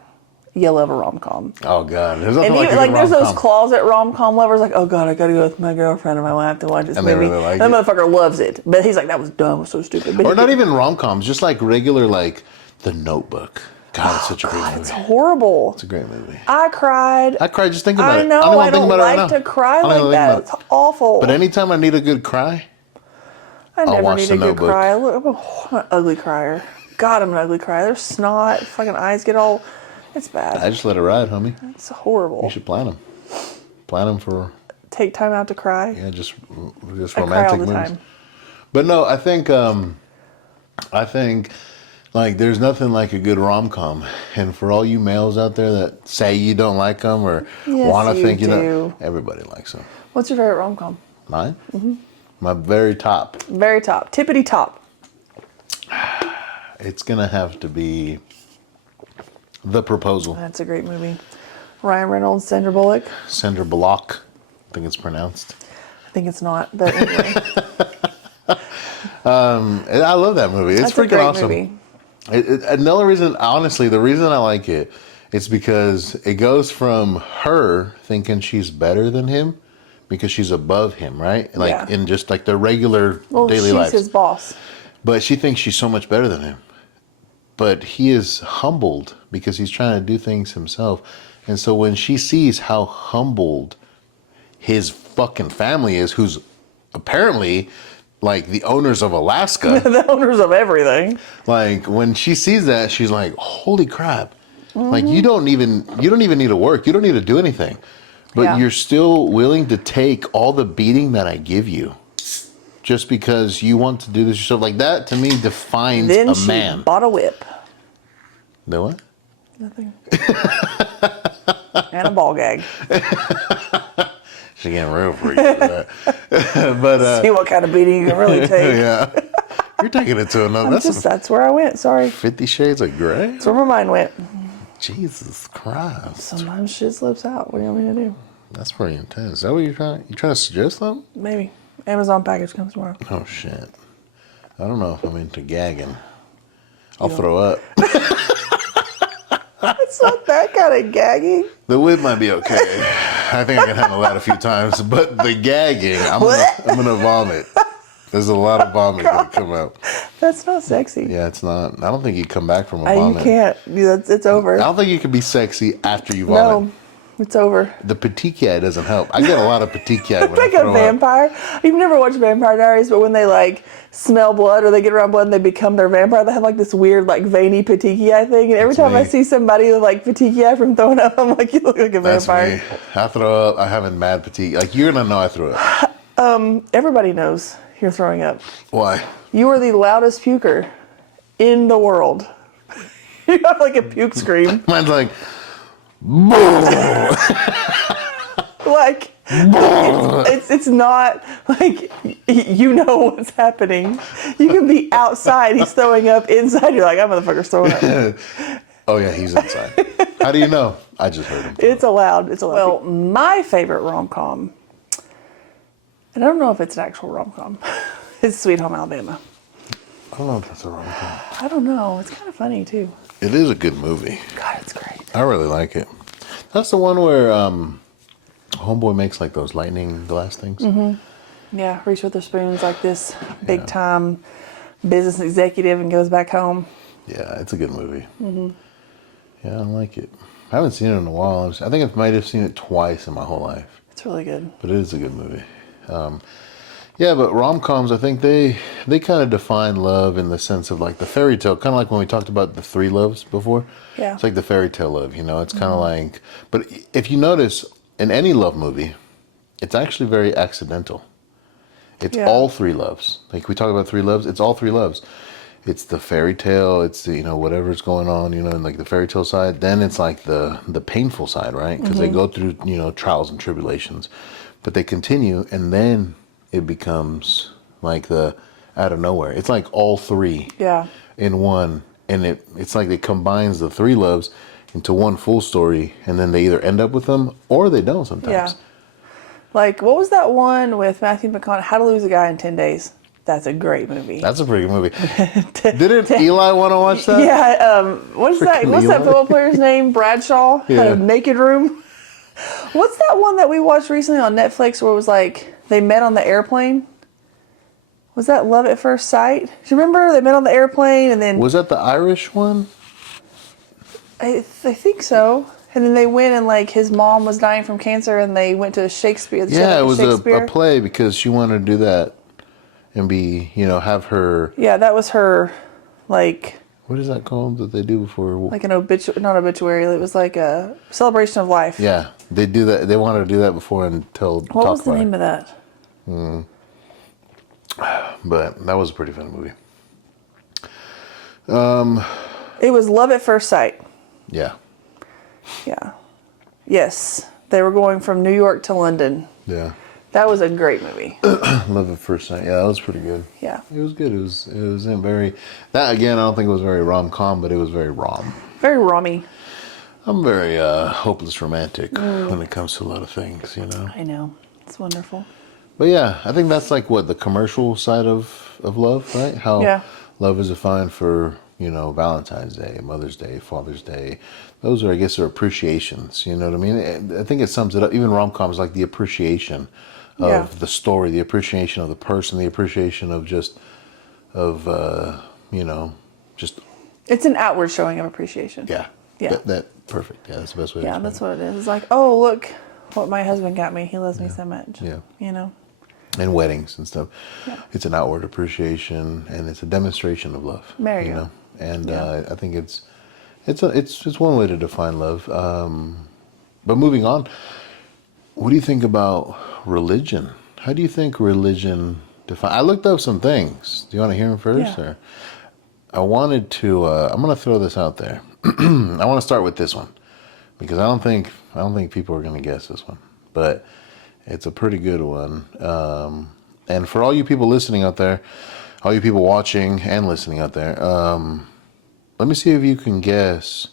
You love a rom-com. Oh, God. There's nothing like there's those closet rom-com lovers, like, oh, God, I got to go with my girlfriend and my wife to watch this movie. Really like that motherfucker loves it. But he's like, that was dumb, so stupid. But or not even rom-coms, just like regular, like, The Notebook. God, it's such a great movie. It's horrible. It's a great movie. I cried just thinking about it. I know, I don't like to cry like that. It's awful. But anytime I need a good cry, I never need a good cry. Look, I'm an ugly crier. God, I'm an ugly crier. There's snot. Fucking eyes get all... It's bad. I just let it ride, homie. It's horrible. You should plan them. Plan them for... Take time out to cry? Yeah, just romantic movies. I cry all the time. But no, I think like there's nothing like a good rom-com. And for all you males out there that say you don't like them or Yes, want to you think you do. know, everybody likes them. What's your favorite rom-com? Mine? Mm-hmm. My very top. Very top. Tippity top. It's gonna have to be The Proposal. That's a great movie. Ryan Reynolds, Sandra Bullock. Sandra Bullock, I think it's pronounced. I think it's not, but anyway. And I love that movie. It's That's a freaking great awesome. movie. Another reason, honestly, the reason I like it, it's because it goes from her thinking she's better than him because she's above him, right? Like Yeah. in just like their regular daily she's lives. his boss. But she thinks she's so much better than him. But he is humbled because he's trying to do things himself. And so when she sees how humbled his fucking family is, who's apparently like the owners of Alaska, The owners of everything. like when she sees that, she's like, holy crap. Like you don't even need to work. You don't need to do anything. But Yeah. you're still willing to take all the beating that I give you just because you want to do this yourself. Like that to me defines Then a she man. bought a whip. The what? Nothing. And a ball gag. She getting real freaky for that. But See what kind of beating you can really take. yeah. You're taking it to another. That's where I went. Sorry. 50 Shades of Grey? That's where my mind went. Jesus Christ. Sometimes shit slips out. What do you want me to do? That's pretty intense. Is that what you're trying? You trying to suggest something? Maybe. Amazon package comes tomorrow. Oh shit. I don't know if I'm into gagging. I'll throw up. It's not that kind of gagging. The whip might be okay. I think I can handle that a few times, but the gagging, I'm gonna vomit. There's a lot of vomit gonna come out. That's not sexy. Yeah, it's not. I don't think you come back from a You vomit. can't. It's over. I don't think you can be sexy after you vomit. No, it's over. The petechiae doesn't help. I get a lot of petechiae when It's like I a throw up. vampire. You've never watched Vampire Diaries, but when they like smell blood or they get around blood and they become their vampire, they have like this weird like veiny petechiae thing. And every time I me. see somebody with like petechiae from throwing up, I'm like, you look like a That's vampire. me. I throw up. I have a mad petechiae. Like you're gonna know I threw up. Everybody knows you're throwing up. Why? You are the loudest puker in the world. You have like a puke scream. Mine's like. Like it's not like you know what's happening. You can be outside, he's throwing up. Inside, you're like, that motherfucker's throwing up. Oh yeah, he's inside. How do you know? I just heard him. It's allowed. Well, my favorite rom-com, and I don't know if it's an actual rom-com, it's Sweet Home Alabama. I don't know if that's a rom-com. I don't know. It's kind of funny too. It is a good movie. God, it's great. I really like it. That's the one where Homeboy makes like those lightning glass things. Mm-hmm. Yeah, Reese Witherspoon's like this big time business executive and goes back home. Yeah, it's a good movie. Yeah, I like it. I haven't seen it in a while. I think I might have seen it twice in my whole life. It's really good. But it is a good movie. Yeah, but rom-coms, I think they kind of define love in the sense of like the fairy tale, kind of like when we talked about the three loves before. Yeah. It's like the fairy tale love, you know? It's kind of like, but if you notice, in any love movie, it's actually very accidental. It's all three loves. Like we talk about three loves, it's all three loves. It's the fairy tale, it's the, you know, whatever's going on, you know, in like the fairy tale side. Then it's like the painful side, right? Because they go through, you know, trials and tribulations. But they continue, and then it becomes like the out of nowhere. It's like all three in one. And it's like it combines the three loves into one full story, and then they either end up with them or they don't sometimes. Yeah. Like, what was that one with Matthew McConaughey? How to Lose a Guy in 10 Days. That's a great movie. That's a pretty good movie. Didn't Eli want to watch that? Yeah. What's that Eli. football player's name? Bradshaw? Had Yeah. a naked room? What's that one that we watched recently on Netflix where it was like they met on the airplane? Was that Love at First Sight? Do you remember they met on the airplane and then... Was that the Irish one? I think so. And then they went and like his mom was dying from cancer and they went to Shakespeare. Yeah, it was Shakespeare. a play because she wanted to do that and be, you know, have her... Yeah, that was her, like... What is that called that they do before? Like an not obituary. It was like a celebration of life. Yeah, they do that. They wanted to do that before and tell. What was the name of that? But that was a pretty fun movie. It was Love at First Sight. Yeah. Yeah. Yes. They were going from New York to London. Yeah. That was a great movie. Love at First Sight. Yeah, that was pretty good. Yeah. It was good. It was in very, that again, I don't think it was very rom-com, but it was very rom. Very rommy. I'm very hopeless romantic when it comes to a lot of things, you know. I know. It's wonderful. But yeah, I think that's like what the commercial side of love, right? How love is defined for, you know, Valentine's Day, Mother's Day, Father's Day. Those are, I guess, are appreciations. You know what I mean? I think it sums it up. Even rom-coms, like the appreciation of the story, the appreciation of the person, the appreciation of just, you know, just. It's an outward showing of appreciation. Yeah. Yeah. That perfect. Yeah, that's the best way to explain that's what it is. It's like, oh, look what my husband got me. He loves me so much. Yeah. You know? And weddings and stuff. Yeah. It's an outward appreciation and it's a demonstration of love. There you know? go. And I think it's one way to define love. But moving on, what do you think about religion? How do you think religion define? I looked up some things. Do you want to hear them first? Yeah. Or I wanted to. I'm going to throw this out there. I want to start with this one because I don't think people are going to guess this one, but it's a pretty good one. And for all you people listening out there, all you people watching and listening out there, let me see if you can guess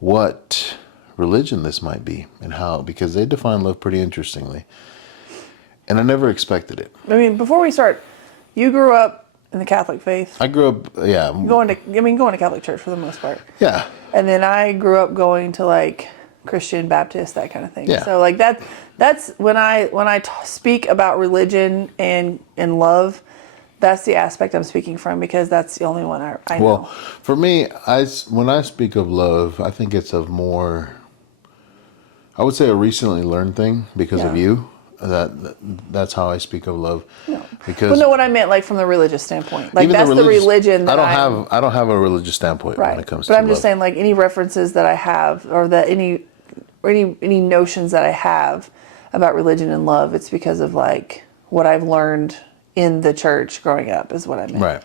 what religion this might be and how, because they define love pretty interestingly. And I never expected it. I mean, before we start, you grew up in the Catholic faith. I grew up, going to Catholic church for the most part. Yeah. And then I grew up going to like Christian, Baptist, that kind of thing. Yeah. So like that's when I speak about religion and love, that's the aspect I'm speaking from because that's the only one I know. Well, for me, when I speak of love, I think it's of more, I would say a recently learned thing because of you. That's how I speak of love. No. Because well, no, what I meant like from the religious standpoint. Like that's the religion that I don't have a religious standpoint when it comes to love. But I'm just saying like any references that I have or that any notions that I have about religion and love, it's because of like what I've learned in the church growing up is what I meant. Right.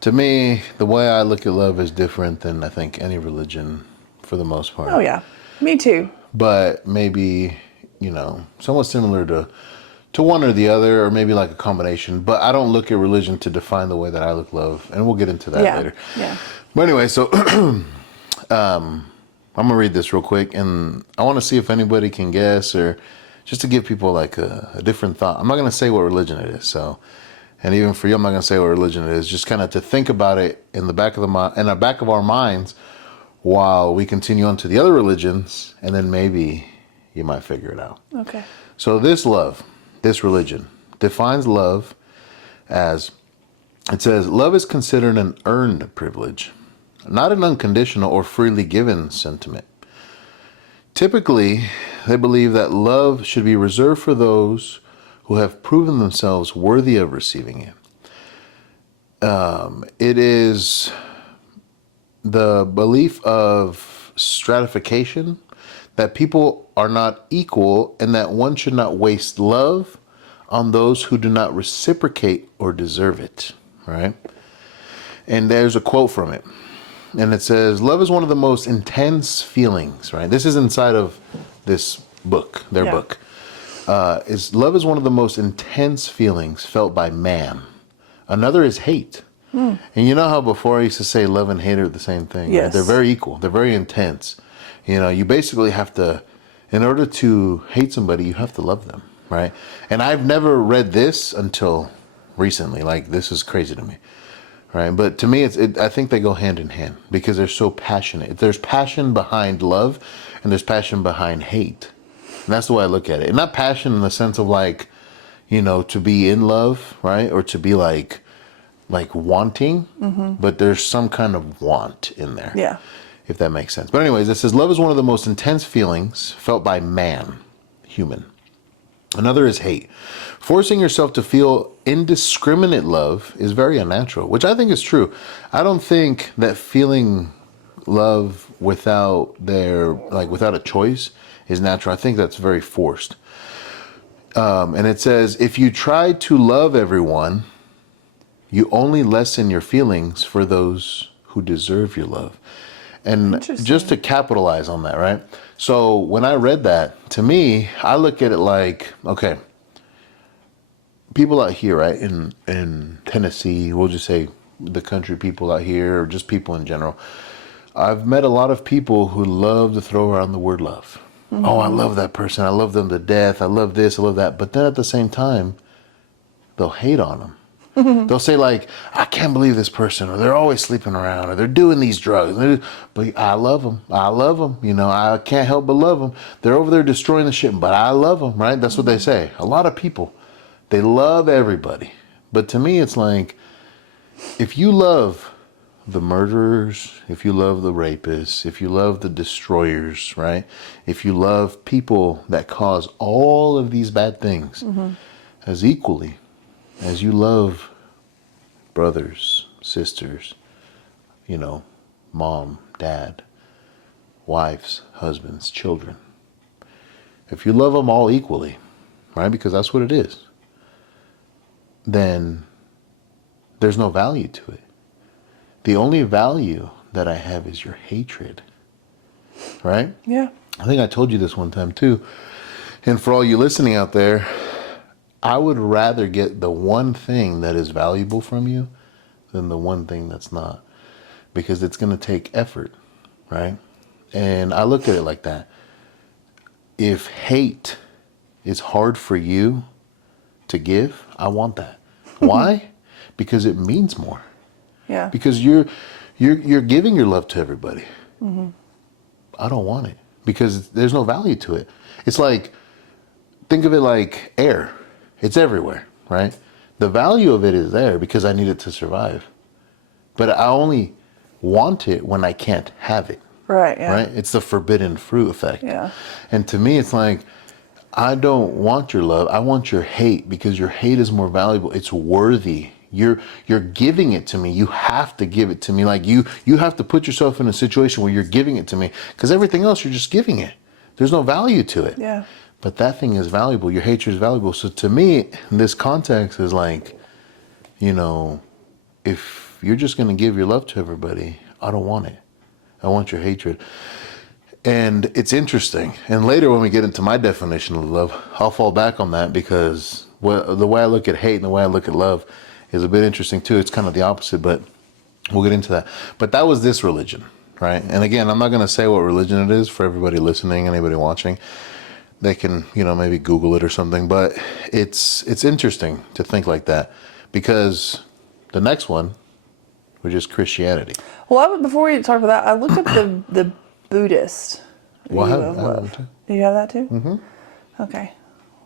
To me, the way I look at love is different than I think any religion for the most part. Oh yeah. Me too. But maybe, you know, somewhat similar to one or the other, or maybe like a combination. But I don't look at religion to define the way that I look at love, and we'll get into that later. Yeah. But anyway, so I'm gonna read this real quick, and I want to see if anybody can guess, or just to give people like a different thought. I'm not gonna say what religion it is, so, and even for you, I'm not gonna say what religion it is. Just kind of to think about it in the back of our minds, while we continue on to the other religions, and then maybe you might figure it out. Okay. So this religion defines love as, it says, love is considered an earned privilege, not an unconditional or freely given sentiment. Typically, they believe that love should be reserved for those who have proven themselves worthy of receiving it. It is the belief of stratification, that people are not equal and that one should not waste love on those who do not reciprocate or deserve it, right? And there's a quote from it. And it says, love is one of the most intense feelings, right? This is inside of this book, their book. Love is one of the most intense feelings felt by man. Another is hate. And you know how before I used to say love and hate are the same thing? Yes. Right? They're very equal. They're very intense. You know, you basically have to, in order to hate somebody, you have to love them, right? And I've never read this until recently. Like, this is crazy to me, right? But to me, I think they go hand in hand because they're so passionate. There's passion behind love and there's passion behind hate. And that's the way I look at it. And not passion in the sense of like, you know, to be in love, right? Or to be like wanting, but there's some kind of want in there. Yeah. If that makes sense. But anyways, it says, love is one of the most intense feelings felt by man, human. Another is hate. Forcing yourself to feel indiscriminate love is very unnatural, which I think is true. I don't think that feeling love without a choice is natural. I think that's very forced. And it says, if you try to love everyone, You only lessen your feelings for those who deserve your love. And Interesting. just to capitalize on that, right? So when I read that, to me, I look at it like, okay, people out here, right, in Tennessee, we'll just say the country people out here, or just people in general. I've met a lot of people who love to throw around the word love. Oh, I love that person. I love them to death. I love this. I love that. But then at the same time, they'll hate on them. They'll say like, I can't believe this person, or they're always sleeping around, or they're doing these drugs. But I love them. I love them. You know, I can't help but love them. They're over there destroying the shit, but I love them, right? That's what they say. A lot of people, they love everybody. But to me, it's like, if you love the murderers, if you love the rapists, if you love the destroyers, right? If you love people that cause all of these bad things as equally as you love brothers, sisters, you know, mom, dad, wives, husbands, children. If you love them all equally, right? Because that's what it is. Then there's no value to it. The only value that I have is your hatred, right? Yeah. I think I told you this one time too. And for all you listening out there, I would rather get the one thing that is valuable from you than the one thing that's not. Because it's going to take effort, right? And I look at it like that. If hate is hard for you to give, I want that. Why? Because it means more. Yeah. Because you're giving your love to everybody. I don't want it because there's no value to it. It's like, think of it like air. It's everywhere, right? The value of it is there because I need it to survive. But I only want it when I can't have it. Right. Yeah. Right? It's the forbidden fruit effect. Yeah. And to me, it's like, I don't want your love. I want your hate because your hate is more valuable. It's worthy. You're giving it to me. You have to give it to me. Like you have to put yourself in a situation where you're giving it to me, because everything else you're just giving it. There's no value to it. Yeah. But that thing is valuable. Your hatred is valuable. So to me, in this context is like, you know, if you're just going to give your love to everybody, I don't want it. I want your hatred. And it's interesting. And later when we get into my definition of love, I'll fall back on that because the way I look at hate and the way I look at love is a bit interesting too. It's kind of the opposite, but we'll get into that. But that was this religion, right? And again, I'm not going to say what religion it is for everybody listening, anybody watching. They can, you know, maybe Google it or something. But it's interesting to think like that because the next one, which is Christianity. Well, before we talk about that, I looked up the Buddhist view Well, of love. Do you have that too? Mm-hmm. Okay.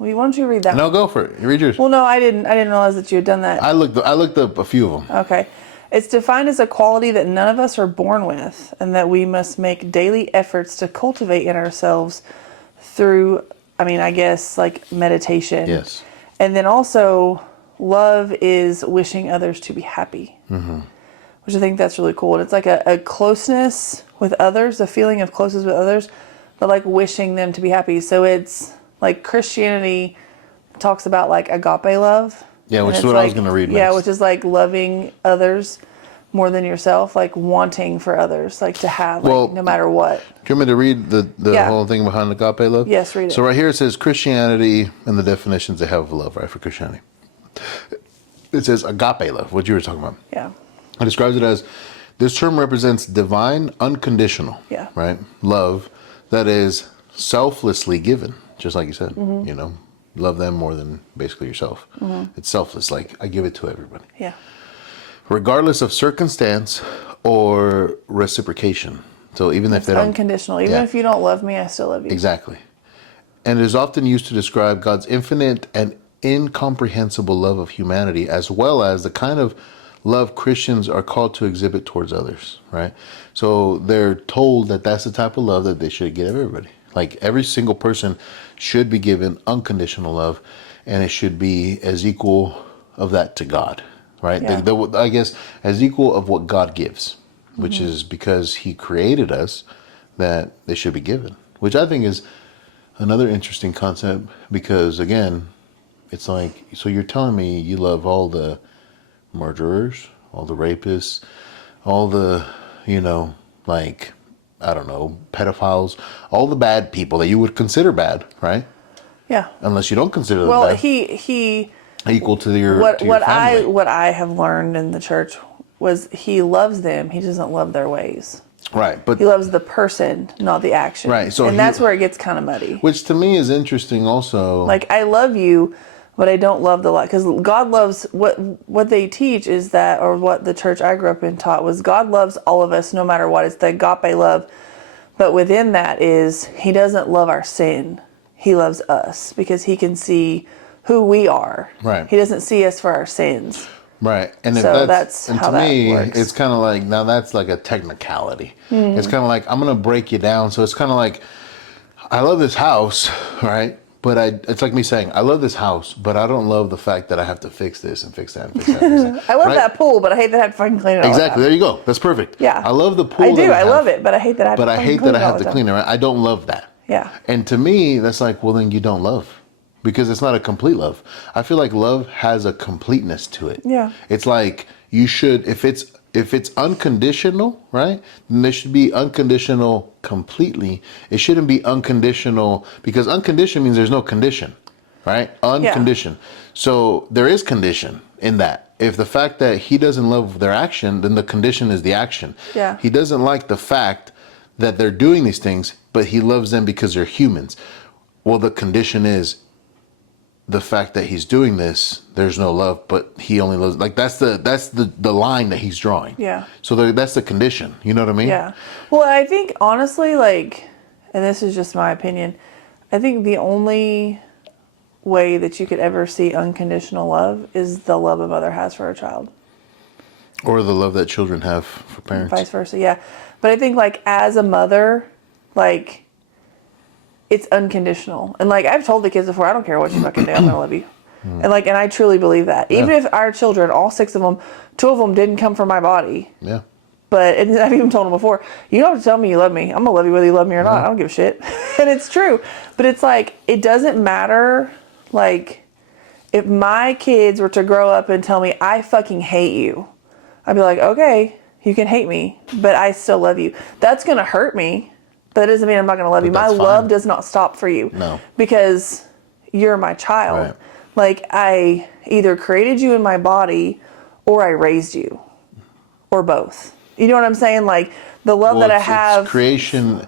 Well, why don't you read that? No, go for it. You read yours. Well, no, I didn't realize that you had done that. I looked up a few of them. Okay. It's defined as a quality that none of us are born with, and that we must make daily efforts to cultivate in ourselves through, I guess, like meditation. Yes. And then also, love is wishing others to be happy. Mm-hmm. Which I think that's really cool. And it's like a closeness with others, a feeling of closeness with others, but like wishing them to be happy. So it's like Christianity talks about like agape love. Yeah, which is what I was going to read next. Yeah, which is like loving others more than yourself, like wanting for others, like to have, like, no matter what. Do you want me to read the whole thing behind agape love? Yes, read it. So right here it says Christianity and the definitions they have of love, right, for Christianity. It says agape love, what you were talking about. Yeah. It describes it as, this term represents divine, unconditional, right, love that is selflessly given, just like you said, you know, love them more than basically yourself. It's selfless, like I give it to everybody. Yeah. Regardless of circumstance or reciprocation. So even if they don't... Unconditional. Even if you don't love me, I still love you. Exactly. And it is often used to describe God's infinite and incomprehensible love of humanity, as well as the kind of love Christians are called to exhibit towards others, right? So they're told that that's the type of love that they should give everybody. Like every single person should be given unconditional love, and it should be as equal of that to God, right? Yeah. I guess as equal of what God gives, which is because he created us, that they should be given, which I think is another interesting concept because, again, it's like, so you're telling me you love all the murderers, all the rapists, all the, you know, like, I don't know, pedophiles, all the bad people that you would consider bad, right? Yeah. Unless you don't consider them Well, bad. he Equal to your family. what I have learned in the church was he loves them. He doesn't love their ways. Right, but He loves the person, not the action. Right, so and that's where it gets kind of muddy. Which to me is interesting also. Like, I love you, but I don't love the light. Because God loves, what they teach is that, or what the church I grew up in taught was, God loves all of us no matter what. It's the agape love. But within that is, he doesn't love our sin. He loves us because he can see who we are. Right. He doesn't see us for our sins. Right. And if So that's how to that me, works. it's kind of like, now that's like a technicality. It's kind of like, I'm going to break you down. So it's kind of like, I love this house, right? But it's like me saying, I love this house, but I don't love the fact that I have to fix this and fix that and fix that. And fix that. I love right? that pool, but I hate that I have to fucking clean it all the Exactly. time. There you go. That's perfect. Yeah. I love the pool. I do. that I love it, but I hate that I have But to I fucking hate clean that I it all have the to time. clean it, right? I don't love that. Yeah. And to me, that's like, well, then you don't love. Because it's not a complete love. I feel like love has a completeness to it. Yeah. It's like you should, if it's unconditional, right? Then there should be unconditional completely. It shouldn't be unconditional, because unconditional means there's no condition, right? Unconditioned. So there is condition in that. If the fact that he doesn't love their action, then the condition is the action. Yeah. He doesn't like the fact that they're doing these things, but he loves them because they're humans. Well, the condition is the fact that he's doing this, there's no love, but he only loves, like, that's the line that he's drawing. Yeah. So that's the condition. You know what I mean? Yeah. Well, I think honestly, like, and this is just my opinion, I think the only way that you could ever see unconditional love is the love a mother has for a child. Or the love that children have for parents. Vice versa, yeah. But I think, like, as a mother, like, it's unconditional. And, like, I've told the kids before, I don't care what you fucking do, I'm gonna love you. And, like, and I truly believe that. Even if our children, all 6 of them, 2 of them didn't come from my body. Yeah. But, and I've even told them before, you don't have to tell me you love me. I'm gonna love you whether you love me or not. I don't give a shit. And it's true. But it's like, it doesn't matter, like, if my kids were to grow up and tell me, I fucking hate you, I'd be like, okay, you can hate me, but I still love you. That's gonna hurt me. That doesn't mean I'm not gonna love you. My love does not stop for you. No. Because you're my child. Right. Like, I either created you in my body or I raised you. Or both. You know what I'm saying? Like, the love that I have. It's creation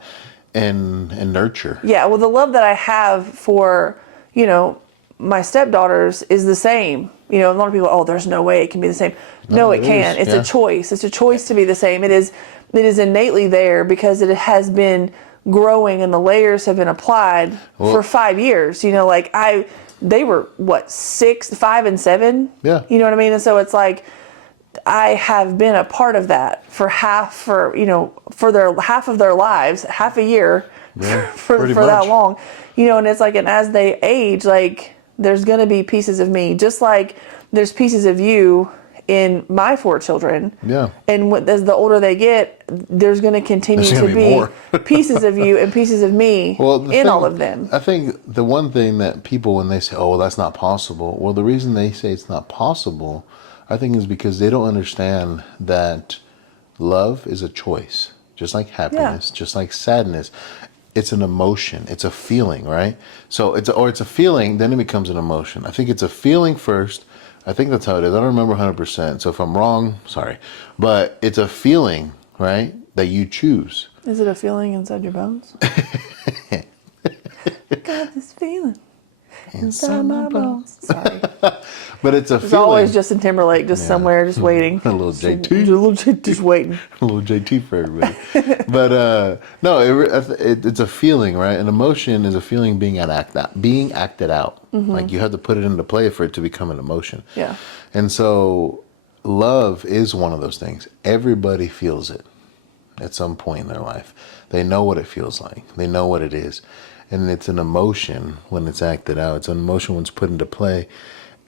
and nurture. Yeah, well, the love that I have for, you know, my stepdaughters is the same. You know, a lot of people, oh, there's no way it can be the same. No, it can. It's a choice. It's a choice to be the same. It is innately there because it has been growing and the layers have been applied for 5 years. You know, like they were what, 6, 5, and 7? Yeah. You know what I mean? And so it's like, I have been a part of that for their half of their lives, half a year, for that long. You know, and it's like, and as they age, like, there's going to be pieces of me, just like there's pieces of you in my 4 children. Yeah. And as the older they get, there's going to continue to be pieces of you and pieces of me in all of them. I think the one thing that people, when they say, oh, that's not possible, well, the reason they say it's not possible, I think, is because they don't understand that love is a choice, just like happiness, just like sadness. It's an emotion. It's a feeling, right? So it's a feeling, then it becomes an emotion. I think it's a feeling first. I think that's how it is. I don't remember 100%. So if I'm wrong, sorry. But it's a feeling, right, that you choose. Is it a feeling inside your bones? Got this feeling inside my bones. Sorry. But it's a There's feeling. always Justin Timberlake just somewhere, just waiting. A little JT. Just waiting. A little JT for everybody. But no, it's a feeling, right? An emotion is a feeling being acted out. Like, you have to put it into play for it to become an emotion. Yeah. And so love is one of those things. Everybody feels it at some point in their life. They know what it feels like. They know what it is. And it's an emotion when it's acted out. It's an emotion when it's put into play.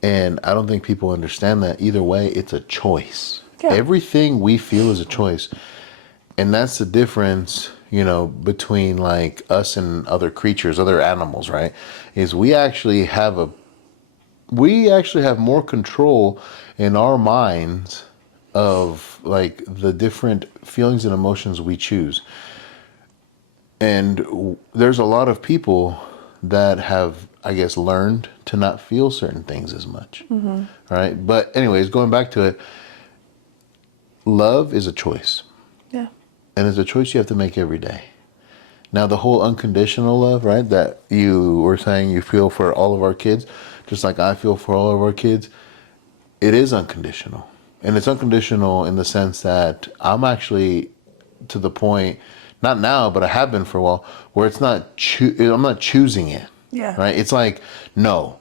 And I don't think people understand that. Either way, it's a choice. Yeah. Everything we feel is a choice. And that's the difference, you know, between, like, us and other creatures, other animals, right? Is we actually have we actually have more control in our minds of like the different feelings and emotions we choose. And there's a lot of people that have, I guess, learned to not feel certain things as much. Right? But anyways, going back to it, love is a choice. Yeah. And it's a choice you have to make every day. Now, the whole unconditional love, right, that you were saying you feel for all of our kids, just like I feel for all of our kids, it is unconditional. And it's unconditional in the sense that I'm actually to the point, not now, but I have been for a while, where it's not, I'm not choosing it. Yeah. Right? It's like, no,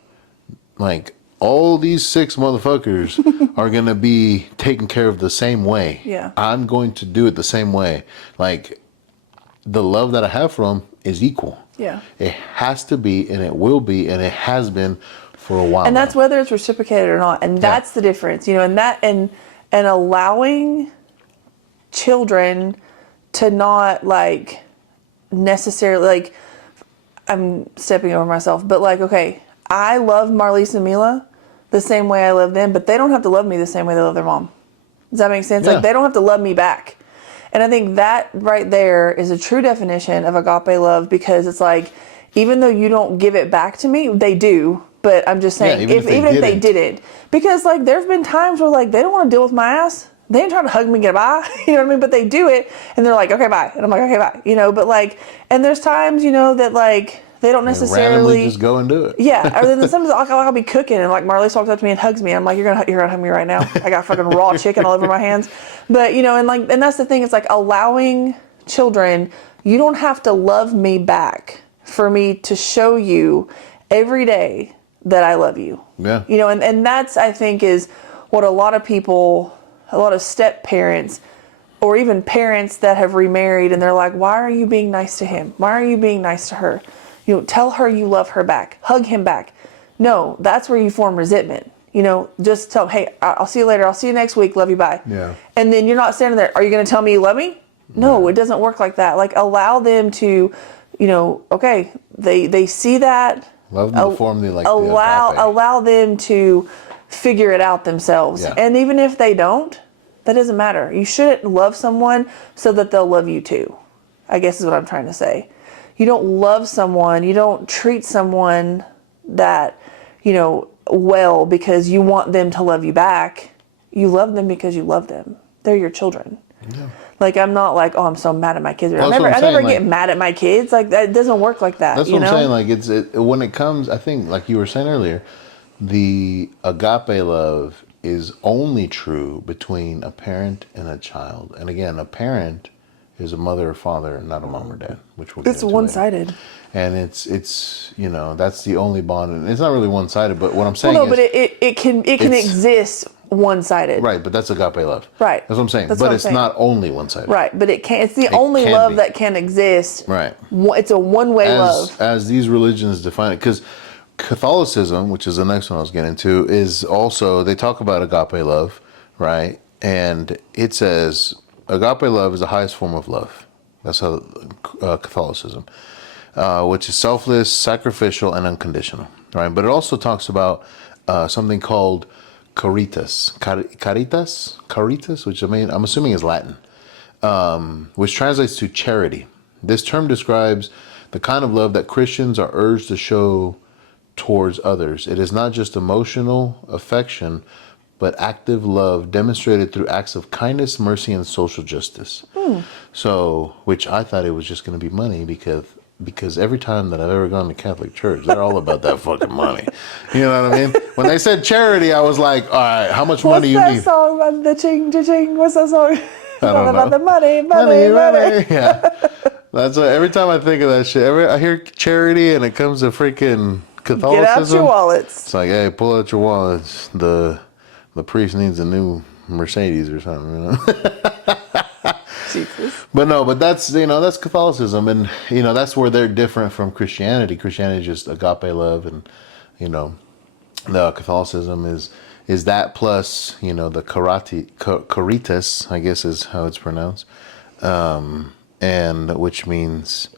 like all these 6 motherfuckers are going to be taken care of the same way. Yeah. I'm going to do it the same way. Like, the love that I have for them is equal. Yeah. It has to be, and it will be, and it has been for a while. And that's whether it's reciprocated or not. And that's the difference, and that, and allowing children to not like necessarily, like, I'm stepping over myself, but like, okay, I love Marlise and Mila the same way I love them, but they don't have to love me the same way they love their mom. Does that make sense? Yeah. Like, they don't have to love me back. And I think that right there is a true definition of agape love, because it's like, even though you don't give it back to me, they do. But I'm just saying, even if they didn't, because like there's been times where like they don't want to deal with my ass. They ain't trying to hug me, get by, you know what I mean? But they do it, and they're like, okay, bye. And I'm like, okay, bye. But like, and there's times, that like they don't necessarily randomly just go and do it. Yeah, or then sometimes I'll be cooking and like Marlise walks up to me and hugs me. I'm like, you're gonna hug me right now. I got fucking raw chicken all over my hands. But and that's the thing. It's like allowing children. You don't have to love me back for me to show you every day that I love you. Yeah. And that's, I think, is what a lot of people, a lot of step parents, or even parents that have remarried, and they're like, why are you being nice to him? Why are you being nice to her? Tell her you love her back. Hug him back. No, that's where you form resentment. Just tell them, hey, I'll see you later. I'll see you next week. Love you. Bye. Yeah. And then you're not standing there. Are you going to tell me you love me? No, it doesn't work like that. Like, allow them to, okay, they see that. Love them to form the agape. Allow them to figure it out themselves. Yeah. And even if they don't, that doesn't matter. You shouldn't love someone so that they'll love you too, I guess is what I'm trying to say. You don't love someone, you don't treat someone that, well because you want them to love you back. You love them because you love them. They're your children. Yeah. Like, I'm not like, oh, I'm so mad at my kids. Well, I never get mad at my kids. Like, that doesn't work like that. That's what I'm saying. Like, when it comes, I think, like you were saying earlier, the agape love is only true between a parent and a child. And again, a parent is a mother or father, not a mom or dad, which we'll get it's into one-sided. later. And it's that's the only bond. And it's not really one-sided, but what I'm saying but it can exist one-sided. Right, but that's agape love. Right. That's what I'm saying. That's but what I'm it's saying. not only one-sided. Right, but it's the only can love be. that can exist. Right. It's a one-way love. As these religions define it, because Catholicism, which is the next one I was getting into, is also, they talk about agape love, right? And it says agape love is the highest form of love. That's how Catholicism, which is selfless, sacrificial, and unconditional, right? But it also talks about something called caritas, which I'm assuming is Latin, which translates to charity. This term describes the kind of love that Christians are urged to show towards others. It is not just emotional affection, but active love demonstrated through acts of kindness, mercy, and social justice. So, which I thought it was just going to be money, because every time that I've ever gone to Catholic church, they're all about that fucking money. You know what I mean? When they said charity, I was like, all right, how much money you need? What's that song about the ching, cha-ching? What's that song? It's I all don't about know. the money. Yeah. That's what, every time I think of that shit, I hear charity and it comes to freaking Catholicism. Get out your wallets. It's like, hey, pull out your wallets. The priest needs a new Mercedes or something, Jesus. But that's that's Catholicism, and that's where they're different from Christianity. Christianity is just agape love, and the Catholicism is that plus the caritas, I guess is how it's pronounced, and which means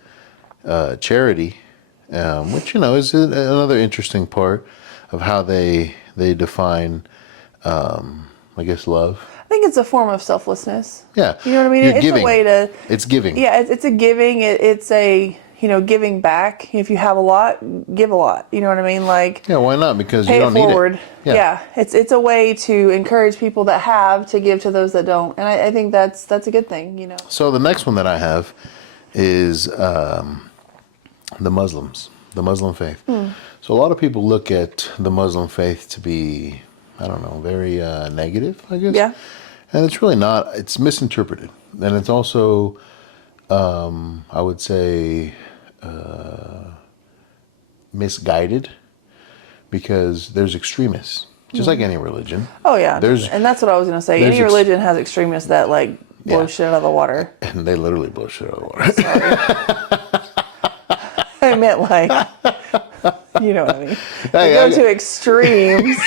charity, which is another interesting part. of how they define, I guess, love. I think it's a form of selflessness. Yeah. You know what I mean? You're It's giving. a way to. It's giving. Yeah, it's a giving. It's a giving back. If you have a lot, give a lot. You know what I mean? Like Yeah, why not? Because pay you it don't forward. need it. Yeah, it's a way to encourage people that have to give to those that don't, and I think that's a good thing. So the next one that I have is the Muslims, the Muslim faith. So a lot of people look at the Muslim faith to be, I don't know, very negative, I guess. Yeah. And it's really not. It's misinterpreted. And it's also, I would say, misguided, because there's extremists, just like any religion. Oh yeah. There's- and that's what I was gonna say. there's Any religion has extremists that like blow Yeah. shit out of the water. And they literally blow shit out of the water. I meant like, you know what I mean. They Hey, go to extremes,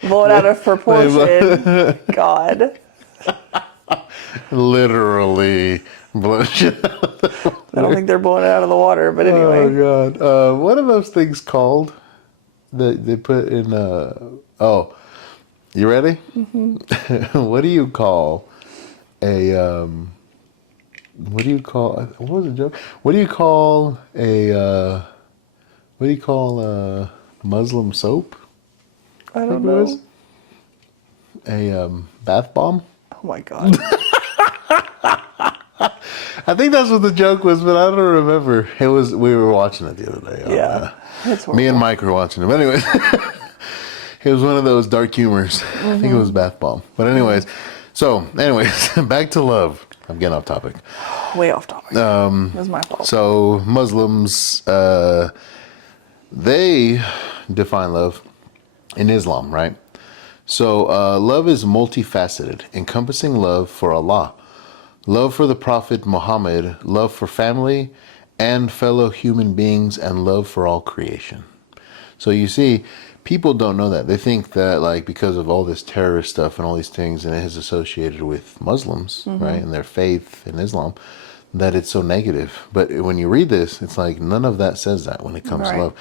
blow it out of proportion. God. Literally blow shit out of the water. I don't think they're blowing it out of the water, but anyway. Oh God! What are those things called that they put in? Oh, you ready? Mm-hmm. What do you call a? What do you call? What was the joke? What do you call a? What do you call Muslim soap? I don't know. A bath bomb. Oh my God. I think that's what the joke was, but I don't remember. It was, we were watching it the other day. Yeah. That's horrible. Me and Mike were watching it. But anyways, it was one of those dark humors. I think it was bath bomb. But anyways, back to love. I'm getting off topic. Way off topic. It was my fault. So Muslims, they define love in Islam, right? So love is multifaceted, encompassing love for Allah, love for the Prophet Muhammad, love for family and fellow human beings, and love for all creation. So you see, people don't know that. They think that, like, because of all this terrorist stuff and all these things, and it is associated with Muslims, right, and their faith in Islam, that it's so negative. But when you read this, it's like none of that says that when it comes to love.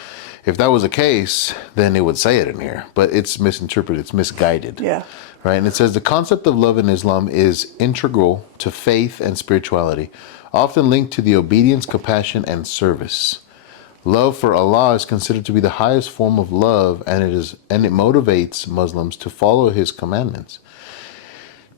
If that was the case, then it would say it in here. But it's misinterpreted. It's misguided. Yeah. Right? And it says the concept of love in Islam is integral to faith and spirituality, often linked to the obedience, compassion, and service. Love for Allah is considered to be the highest form of love, and it motivates Muslims to follow His commandments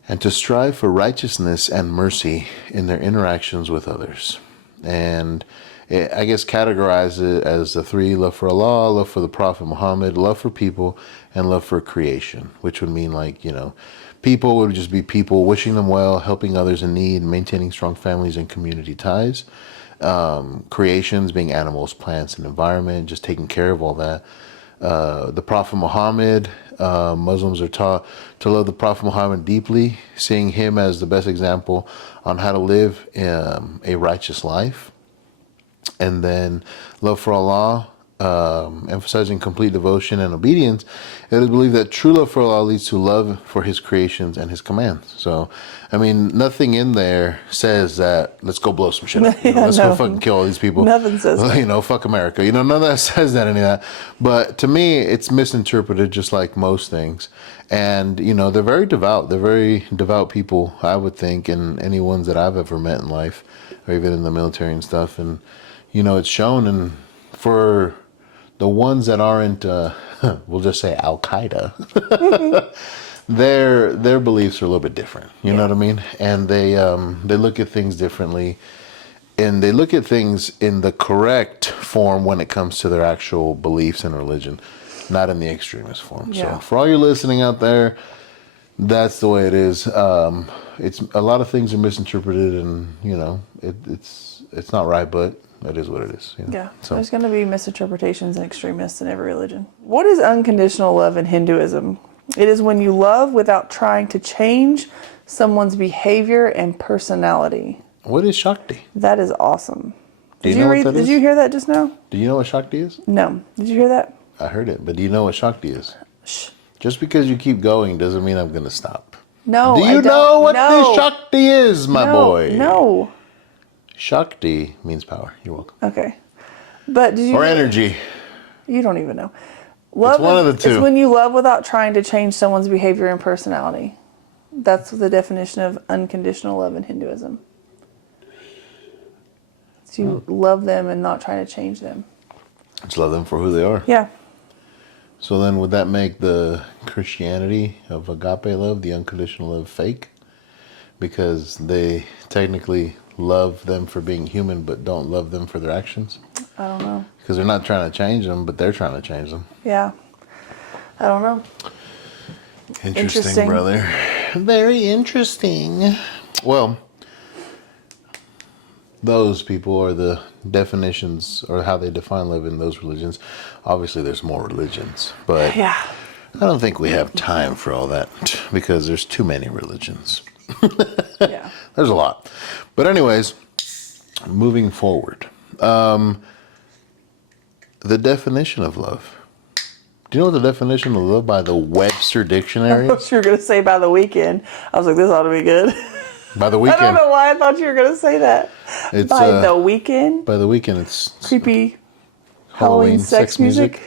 and to strive for righteousness and mercy in their interactions with others. And I guess categorize it as the three: love for Allah, love for the Prophet Muhammad, love for people, and love for creation, which would mean, like, people would just be people wishing them well, helping others in need, maintaining strong families and community ties. Creations being animals, plants, and environment, just taking care of all that. The Prophet Muhammad, Muslims are taught to love the Prophet Muhammad deeply, seeing him as the best example on how to live a righteous life. And then love for Allah, emphasizing complete devotion and obedience. It is believed that true love for Allah leads to love for His creations and His commands. So, I mean, nothing in there says that let's go blow some shit up. Let's go fucking kill all these people. Nothing says that. Fuck America. None of that says that, any of that. But to me, it's misinterpreted, just like most things. And, they're very devout. They're very devout people, I would think, and any ones that I've ever met in life, or even in the military and stuff. And, it's shown. And for the ones that aren't, we'll just say Al-Qaeda, their beliefs are a little bit different. You know what I mean? And they look at things differently, and they look at things in the correct form when it comes to their actual beliefs and religion, not in the extremist form. Yeah. So for all you listening out there, that's the way it is. It's a lot of things are misinterpreted, and it's not right, but that is what it is. Yeah, So there's going to be misinterpretations and extremists in every religion. What is unconditional love in Hinduism? It is when you love without trying to change someone's behavior and personality. what is Shakti? That is awesome. Do you know what that Did is? you hear that just now? Do you know what Shakti is? No. Did you hear that? I heard it, but do you know what Shakti is? Shh. Just because you keep going doesn't mean I'm going to stop. No. Do you know what this Shakti is, my boy? No. Shakti means power. You're welcome. Okay. But did you Or energy. You don't even know. Love one of the two. It's when you love without trying to change someone's behavior and personality. That's the definition of unconditional love in Hinduism. So you love them and not trying to change them. Just love them for who they are. Yeah. So then would that make the Christianity of agape love, the unconditional love, fake? Because they technically love them for being human but don't love them for their actions? I don't know. Because they're not trying to change them, but they're trying to change them. Yeah. I don't know. Interesting, brother. Very interesting. Well, those people are the definitions or how they define love in those religions. Obviously, there's more religions, but Yeah. I don't think we have time for all that because there's too many religions. Yeah. There's a lot. But anyways, moving forward. The definition of love. Do you know what the definition of love by the Webster Dictionary I is? thought you were going to say by the weekend. I was like, this ought to be good. By the I weekend. don't know why I thought you were going to say that. It's, by the weekend. By the weekend, it's Creepy Halloween sex music.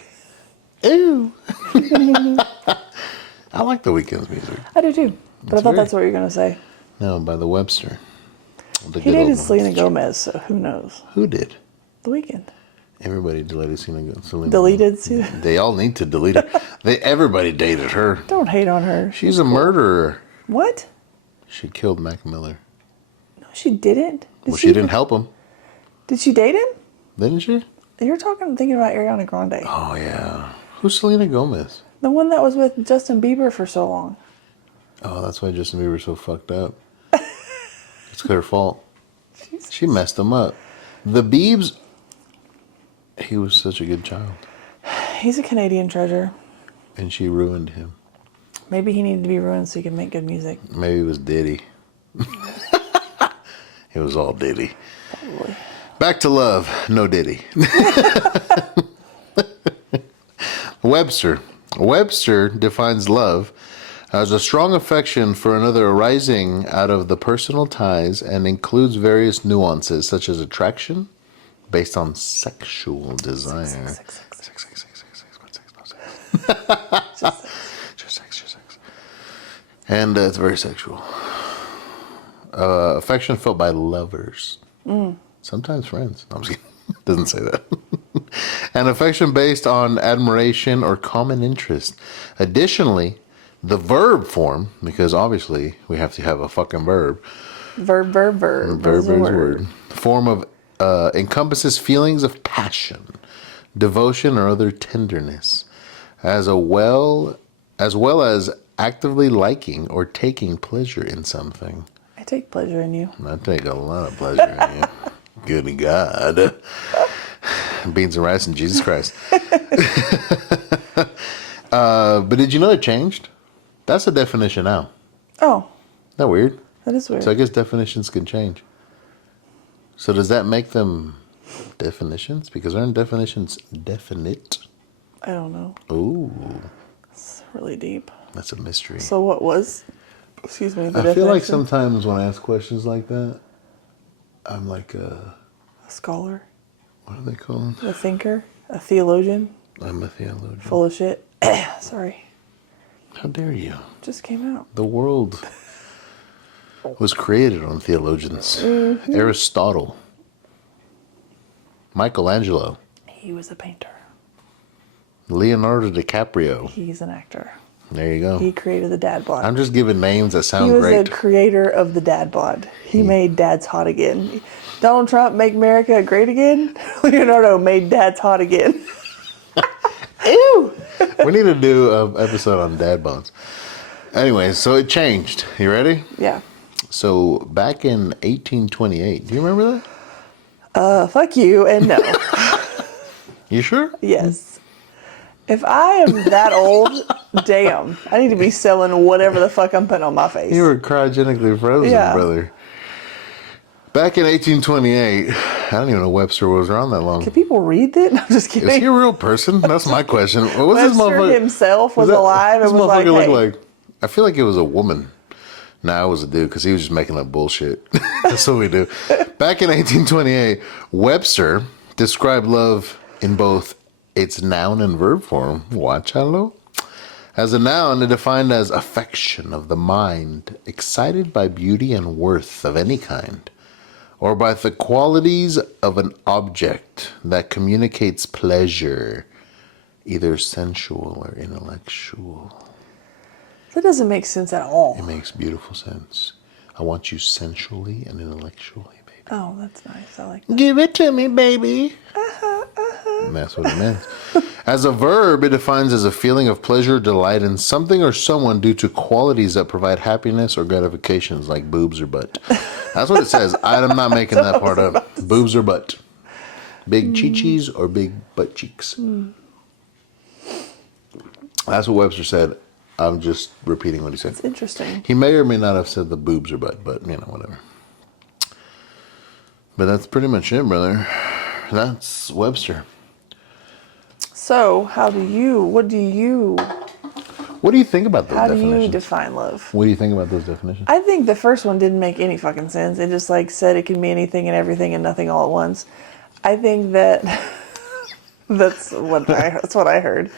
Ew. I like the Weeknd's music. I do too. But I thought that's what you were going to say. No, by the Webster. The He good dated old Selena Webster. Gomez, so who knows? Who did? The Weekend. Everybody deleted Selena. Deleted. They all need to delete her. Everybody dated her. Don't hate on her. She's a murderer. What? She killed Mac Miller. No, she didn't. Well, she didn't help him, Did she date him? didn't she? You're thinking about Ariana Grande. Oh, yeah. Who's Selena Gomez? The one that was with Justin Bieber for so long. Oh, that's why Justin Bieber's so fucked up. It's her fault. Jesus. She messed him up. The Biebs, he was such a good child. He's a Canadian treasure. And she ruined him. Maybe he needed to be ruined so he could make good music. Maybe it was Diddy. It was all Diddy. Probably. Back to love. No Diddy. Webster. Webster defines love as a strong affection for another arising out of the personal ties and includes various nuances such as attraction based on sexual desire. Just sex. And it's very sexual. Affection felt by lovers. Sometimes friends. No, I'm just kidding. Doesn't say that. An affection based on admiration or common interest. Additionally, the verb form, because obviously we have to have a fucking verb. Verb. Verb is a word. Form of encompasses feelings of passion, devotion, or other tenderness, as well as actively liking or taking pleasure in something. I take pleasure in you. I take a lot of pleasure in you. Good God. Beans and rice and Jesus Christ. But did you know it changed? That's the definition now. Oh. Isn't that weird? That is weird. So I guess definitions can change. So does that make them definitions? Because aren't definitions definite? I don't know. Ooh. It's really deep. That's a mystery. So what was, excuse me, the I definition? feel like sometimes when I ask questions like that, I'm like A scholar. what are they called? A thinker. A theologian. I'm a theologian. Full of shit. Sorry. How dare you? Just came out. The world was created on theologians. Mm-hmm. Aristotle. Michelangelo. He was a painter. Leonardo DiCaprio. He's an actor. There you go. He created the dad bod. I'm just giving names that He sound was great. the creator of the dad bod. He made dads hot again. Donald Trump, make America great again. Leonardo made dads hot again. Ew. We need to do an episode on dad bones. Anyway, so it changed. You ready? Yeah. So back in 1828, do you remember that? Fuck you and no. You sure? Yes. If I am that old, damn, I need to be selling whatever the fuck I'm putting on my face. You were cryogenically frozen, Yeah. brother. Back in 1828, I don't even know Webster was around that long. Can people read that? No, I'm just kidding. Is he a real person? That's my question. What was this Webster motherfucker? himself was that- alive this and was like, motherfucker hey. looked like. I feel like it was a woman. Nah, it was a dude because he was just making up bullshit. That's what we do. Back in 1828, Webster described love in both It's noun and verb form. Watch hello. As a noun, it defined as affection of the mind, excited by beauty and worth of any kind, or by the qualities of an object that communicates pleasure, either sensual or intellectual. That doesn't make sense at all. It makes beautiful sense. I want you sensually and intellectually, baby. Oh, that's nice. I like that. Give it to me, baby. And that's what it meant. As a verb, it defines as a feeling of pleasure or delight in something or someone due to qualities that provide happiness or gratifications, like boobs or butt. That's what it says. I'm not making that part up. Boobs or butt. Big chi-chis or big butt cheeks. That's what Webster said. I'm just repeating what he said. It's interesting. He may or may not have said the boobs or butt, but, you know, whatever. But that's pretty much it, brother. That's Webster. So, what do you What do you think about those definitions? How do you define love? What do you think about those definitions? I think the first one didn't make any fucking sense. It just like said it can be anything and everything and nothing all at once. I think that that's what I heard.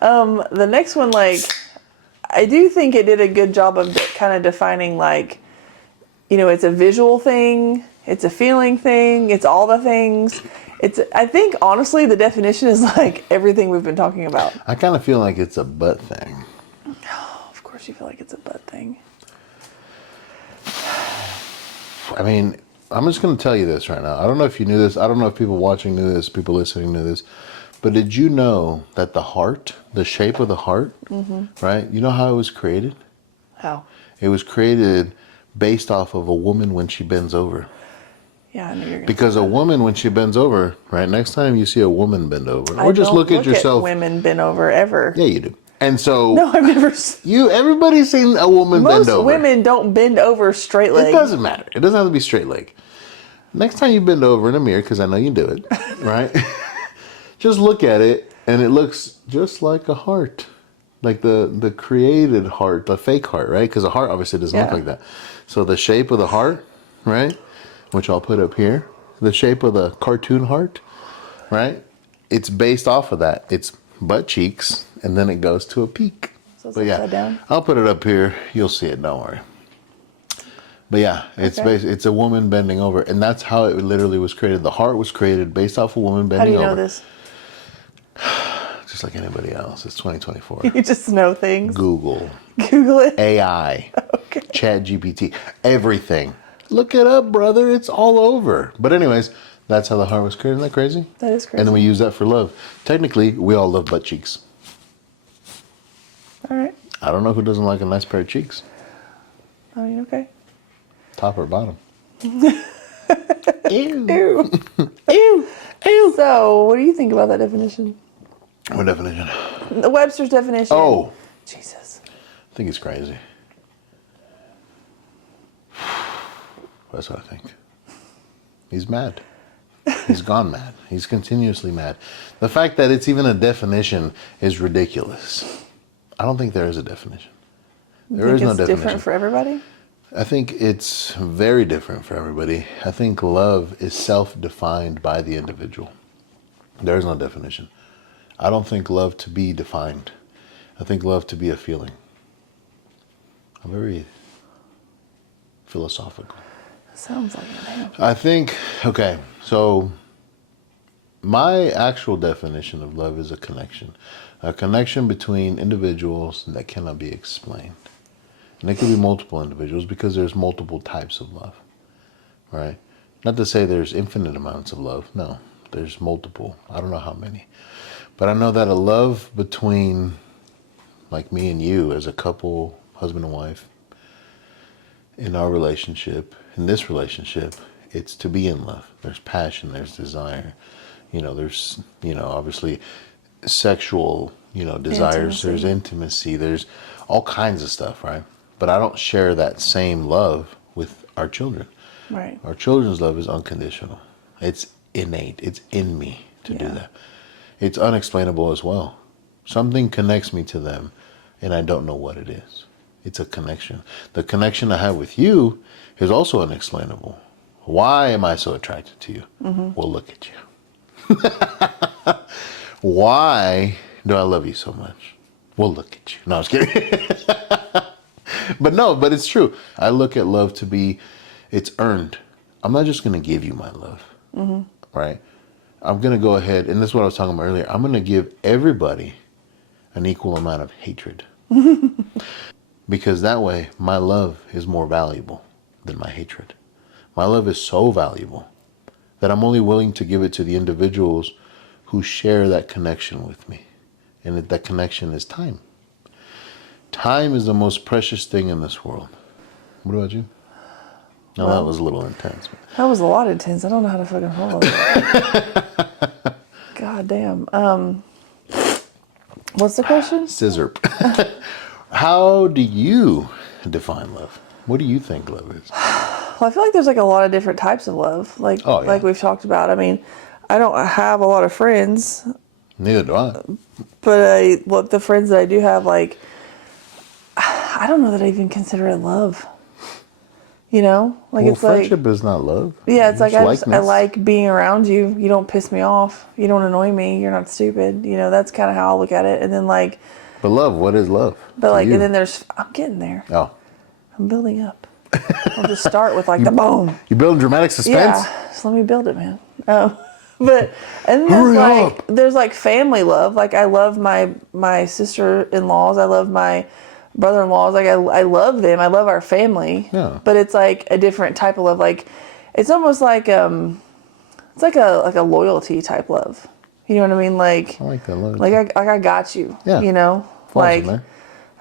The next one, like, I do think it did a good job of kind of defining, like, you know, it's a visual thing, it's a feeling thing, it's all the things. I think, honestly, the definition is like everything we've been talking about. I kind of feel like it's a butt thing. Oh, of course you feel like it's a butt thing. I mean, I'm just going to tell you this right now. I don't know if you knew this. I don't know if people watching knew this, people listening knew this. But did you know that the heart, the shape of the heart, right? You know how it was created? How? It was created based off of a woman when she bends over. Yeah, I knew you were going to Because a woman, when she bends over, right? Next time you see a woman bend over, or just don't look at yourself. Women bend over ever. Yeah, you do. And so No, I've never. Everybody's seen a woman bend over. Most women don't bend over straight legs. It doesn't matter. It doesn't have to be straight leg. Next time you bend over in a mirror, because I know you do it, right? Just look at it, and it looks just like a heart, like the created heart, the fake heart, right? Because a heart obviously doesn't look like that. So the shape of the heart, right? Which I'll put up here, the shape of the cartoon heart, right? It's based off of that. It's butt cheeks, and then it goes to a peak. So it's but upside down? I'll put it up here. You'll see it. Don't worry. But yeah, it's it's a woman bending over, and that's how it literally was created. The heart was created based off a woman bending over. How do you know this? Just like anybody else. It's 2024. You just know things. Google. Google it. AI. Okay. Chat GPT. Everything. Look it up, brother. It's all over. But anyways, that's how the heart was created. Isn't that crazy? That is crazy. And then we use that for love. Technically, we all love butt cheeks. All right. I don't know who doesn't like a nice pair of cheeks. I mean, okay. Top or bottom. Ew. Ew. Ew. Ew. So, what do you think about that definition? What definition? The Webster's definition. Oh. Jesus. I think he's crazy. That's what I think. He's mad. He's gone mad. He's continuously mad. The fact that it's even a definition is ridiculous. I don't think there is a definition. There is no definition. It's different for everybody? I think it's very different for everybody. I think love is self-defined by the individual. There is no definition. I don't think love to be defined. I think love to be a feeling. I'm very philosophical. Sounds like it. Man. I think, okay, so my actual definition of love is a connection between individuals that cannot be explained. And it could be multiple individuals because there's multiple types of love, right? Not to say there's infinite amounts of love. No, there's multiple. I don't know how many. But I know that a love between, like me and you as a couple, husband and wife, in our relationship, in this relationship, it's to be in love. There's passion, there's desire. There's, obviously sexual, desires. Intimacy. There's intimacy. There's all kinds of stuff, right? But I don't share that same love with our children. Right. Our children's love is unconditional. It's innate. It's in me to do that. It's unexplainable as well. Something connects me to them, and I don't know what it is. It's a connection. The connection I have with you is also unexplainable. Why am I so attracted to you? Mm-hmm. Well, look at you. Why do I love you so much? Well, look at you. No, I was kidding. But it's true. I look at love to be, it's earned. I'm not just going to give you my love, right? I'm going to go ahead, and this is what I was talking about earlier. I'm going to give everybody an equal amount of hatred. Because that way, my love is more valuable than my hatred. My love is so valuable that I'm only willing to give it to the individuals who share that connection with me. And that connection is time. Time is the most precious thing in this world. What about you? No, that was a little intense. That was a lot intense. I don't know how to fucking follow it. God damn. What's the question? Scissor. How do you define love? What do you think love is? Well, I feel like there's like a lot of different types of love. Like, like we've talked about. I mean, I don't have a lot of friends. Neither do I. But the friends that I do have, like, I don't know that I even consider it love. You know, like Well, it's like friendship is not love. Yeah, it's like I likeness. like being around you. You don't piss me off. You don't annoy me. You're not stupid. You know, that's kind of how I look at it. And then like, But love, what is love? but like, you? and then I'm getting there. Oh, I'm building up. I'll just start with like the boom. you building dramatic suspense? Yeah, just let me build it, man. But and then Hurry up. there's like family love. Like I love my sister-in-laws. I love my brother-in-laws. Like I love them. I love our family. Yeah. But it's like a different type of love. Like it's almost like it's like a loyalty type love. You know what I mean? Like I like that love. like I got you. Yeah. You know? Falls Like in there.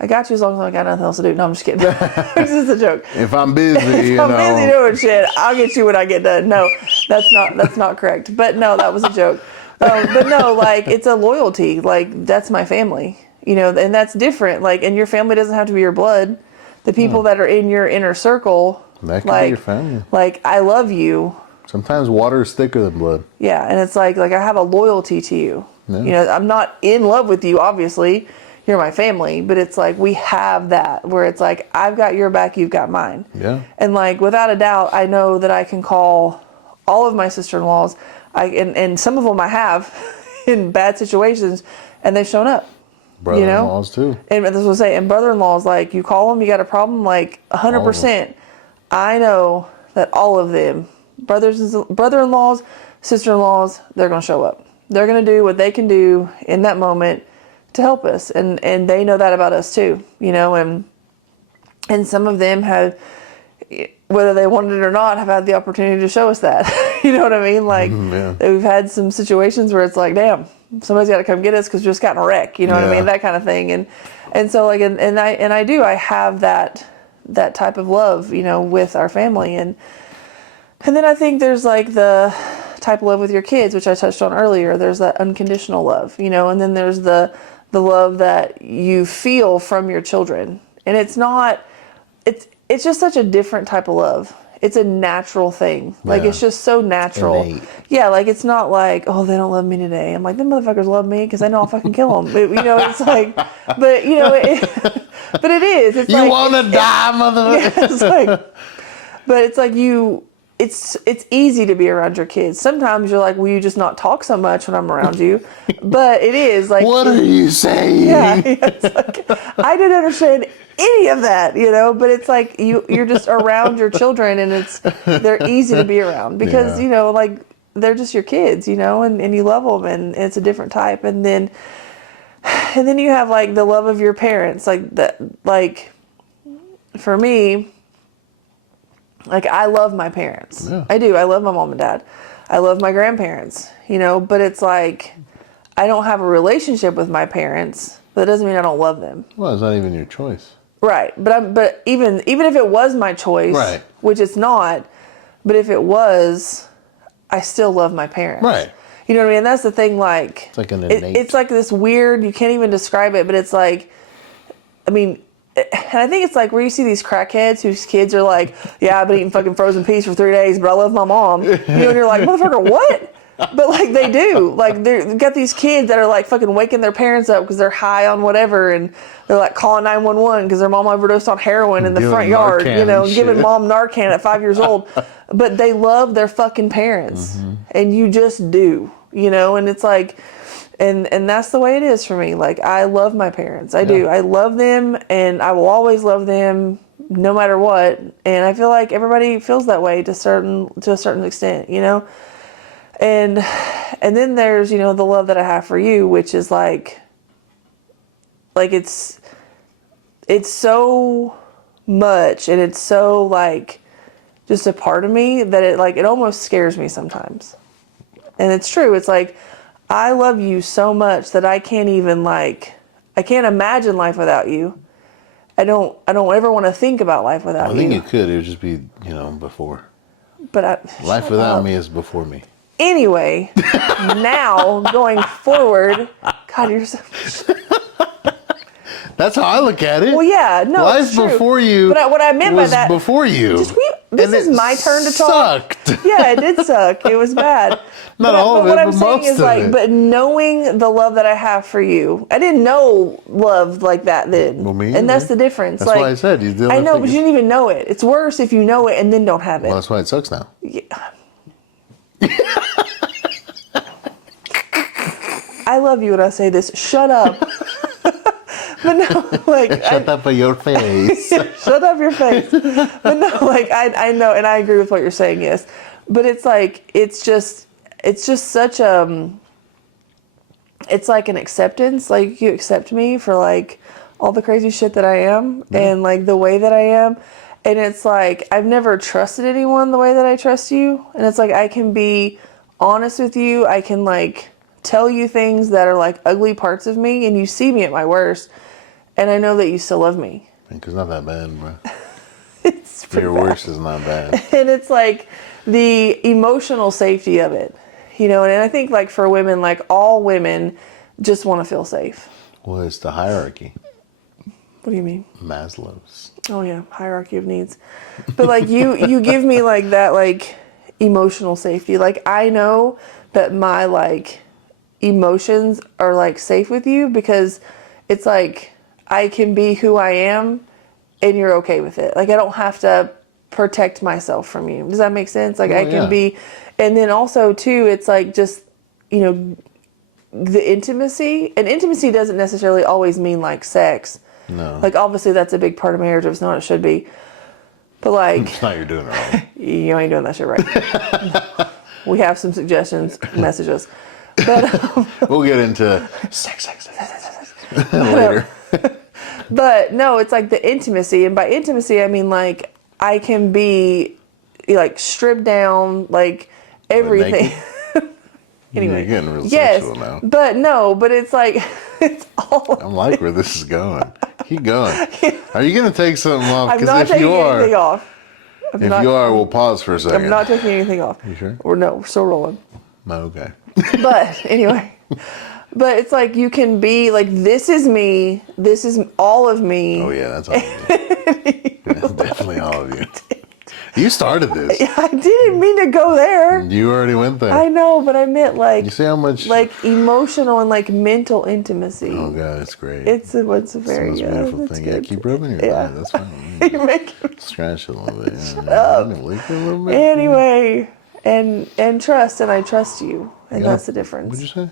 I got you as long as I got nothing else to do. No, I'm just kidding. This is a joke. If I'm busy, If I'm busy doing shit, I'll get you when I get done. No, that's not correct. But no, that was a joke. But no, like it's a loyalty. Like that's my family, you know, and that's different. Like, and your family doesn't have to be your blood. The people that are in your inner circle, That can like be your family. like I love you. Sometimes water is thicker than blood. Yeah, and it's like I have a loyalty to you. Yeah. You know, I'm not in love with you, obviously. You're my family, but it's like we have that where it's like I've got your back, you've got mine. Yeah. And like without a doubt, I know that I can call all of my sister-in-laws. And some of them I have in bad situations, and they've shown up. Brother-in-laws too. And that's what I say. And brother-in-laws, like you call them, you got a problem, like 100%. I know that all of them, brother-in-laws, sister-in-laws, they're gonna show up. They're gonna do what they can do in that moment to help us, and they know that about us too, you know, and some of them have, whether they wanted it or not, have had the opportunity to show us that. You know what I mean? Like we've had some situations where it's like, damn, somebody's got to come get us because we just got in a wreck. You know what I mean? That kind of thing. And so like and I have that type of love, you know, with our family, and then I think there's like the type of love with your kids, which I touched on earlier. There's that unconditional love, you know, and then there's the love that you feel from your children. And it's just such a different type of love. It's a natural thing. Like it's just so natural. Innate. Yeah, like it's not like, oh, they don't love me today. I'm like, them motherfuckers love me because they know I'll fucking kill them. But, you know, it's like, but you know, but it is. It's You like, want to die, motherfucker? yeah, it's like, but it's like it's easy to be around your kids. Sometimes you're like, will you just not talk so much when I'm around you? But it is like, What are you saying? yeah, it's like, I didn't understand any of that, you know, but it's like you're just around your children, and they're easy to be around because, you know, like they're just your kids, you know, and you love them, and it's a different type. And then you have like the love of your parents, like that, like for me, like I love my parents. Yeah. I do. I love my mom and dad. I love my grandparents, you know, but it's like I don't have a relationship with my parents, but that doesn't mean I don't love them. Well, it's not even your choice. Right. But even if it was my choice, Right. which it's not, but if it was, I still love my parents. Right. You know what I mean? And that's the thing, like It's like an innate. it's like this weird, you can't even describe it, but it's like, I mean, and I think it's like where you see these crackheads whose kids are like, yeah, I've been eating fucking frozen peas for 3 days, but I love my mom. You know, and you're like, motherfucker, what? But like they do. Like they've got these kids that are like fucking waking their parents up because they're high on whatever, and they're like calling 911 because their mom overdosed on heroin in the Giving front yard, Narcan you know, and giving shit. mom Narcan at 5 years old. But they love their fucking parents. And you just do, you know, and it's like, And that's the way it is for me. Like, I love my parents. I do. I love them, and I will always love them no matter what. And I feel like everybody feels that way to a certain extent, you know? And then there's, you know, the love that I have for you, which is like it's so much, and it's so like just a part of me that it almost scares me sometimes. And it's true. It's like, I love you so much that I can't even I can't imagine life without you. I don't ever want to think about life without you. I think you could. It would just be, you know, before. But life without me is before me. Anyway, now going forward, God, you're so... That's how I look at it. Well, yeah, no, life it's true. Before you. But what I meant by was that, before you. This is my turn to talk. Sucked. Yeah, it did suck. It was bad. Not all of it, what I'm but saying most is of it. But knowing the love that I have for you, I didn't know love like that then. Well, me and that's either. the difference. That's why I said you did. I know, but you didn't even know it. It's worse if you know it and then don't have it. Well, that's why it sucks now. Yeah. I love you when I say this. Shut up. But no, shut up your face. Shut up your face. But no, I know, and I agree with what you're saying. Yes, but it's just such it's like an acceptance. Like, you accept me for all the crazy shit that I am, and the way that I am. And it's like, I've never trusted anyone the way that I trust you. And it's like, I can be honest with you. I can tell you things that are ugly parts of me, and you see me at my worst. And I know that you still love me. It's not that bad, bro. It's pretty Your bad. worst is not bad. And it's the emotional safety of it, you know. And I think for women, all women just want to feel safe. Well, it's the hierarchy. What do you mean? Maslow's. Oh yeah, hierarchy of needs. But you give me that emotional safety. I know that my emotions are safe with you, because it's I can be who I am and you're okay with it. I don't have to protect myself from you. Does that make sense? I can be. And then also too, it's just, you know, the intimacy. And intimacy doesn't necessarily always mean sex. No. Obviously that's a big part of marriage. It's not, it should be. But it's not, you're doing it wrong. You ain't doing that shit right. We have some suggestions. Message us. But we'll get into sex later. But no, it's the intimacy. And by intimacy, I mean I can be stripped down, everything. Anyway, you're getting real sexual now. But it's it's all. I'm where this is going. Keep going. Are you going to take something off? I'm not taking anything off. If you are, we'll pause for a second. I'm not taking anything off. You sure? We're still rolling. Okay. But anyway, but it's you can be this is me. This is all of me. Oh yeah, that's all of you. That's definitely all of you. You started this. I didn't mean to go there. You already went there. I know, but I meant you see how much emotional and mental intimacy. Oh god, it's great. It's a very beautiful thing. Yeah, keep rubbing your thigh. That's fine. You're making scratch it a little bit. Shut up. Lick it a little bit. Anyway, and trust, and I trust you, and that's the difference. What'd you say?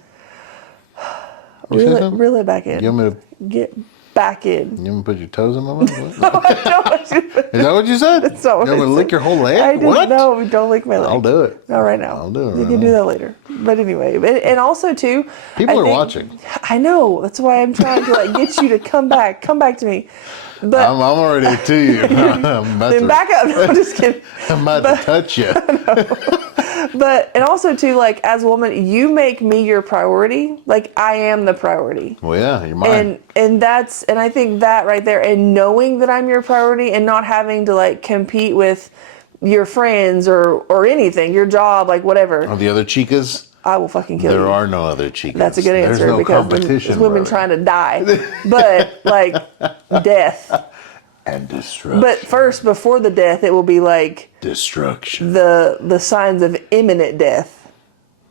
Reel it back in. You want me to get back in? You want me to put your toes in my mouth? No, I don't want you to. Is that what you said? That's not what you want me to lick your whole leg? I didn't. What? No, don't lick my leg. I'll do it. Not right now. I'll do it. You right can now. do that later. But anyway, and also too, People are watching. I know. That's why I'm trying to get you to come back to me. But I'm already to you. I'm about then to, back up. No, I'm just kidding. I'm about to touch you. But and also too, as a woman, you make me your priority. I am the priority. Well, yeah, you're mine. And I think that right there, and knowing that I'm your priority, and not having to compete with your friends or anything, your job, whatever. Are the other chicas? I will fucking kill you. There are no other chicas. That's a good answer. There's no because competition. there's women trying to die, but death and destruction. But first, before the death, it will be destruction. The signs of imminent death.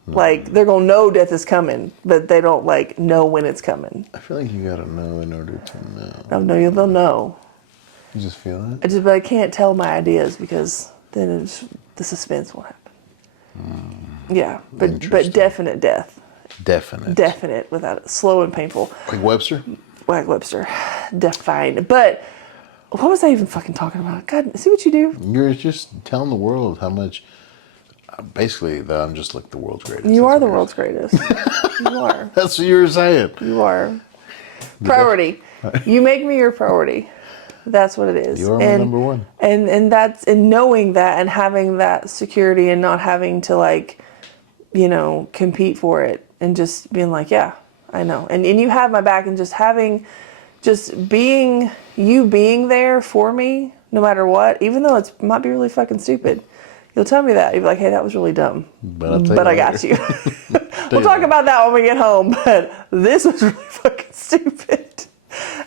They're gonna know death is coming, but they don't know when it's coming. I feel like you gotta know in order to know. No, they'll know. You just feel it. But I can't tell my ideas because then the suspense will happen. Yeah, but definite death Definite. without it. Slow and painful. Like Webster? Like Webster. Define. But what was I even fucking talking about? God, see what you do? You're just telling the world how much. Basically, that I'm just like the world's greatest. You are That's the what world's greatest. You are. That's what you were saying. You are. Priority. You make me your priority. That's what it is. You are my number one. And that's, and knowing that and having that security and not having to like, you know, compete for it and just being like, yeah, I know. And you have my back, and just being there for me no matter what, even though it might be really fucking stupid. You'll tell me that. You'll be like, hey, that was really dumb. But I got you. We'll talk about that when we get home. But this was really fucking stupid.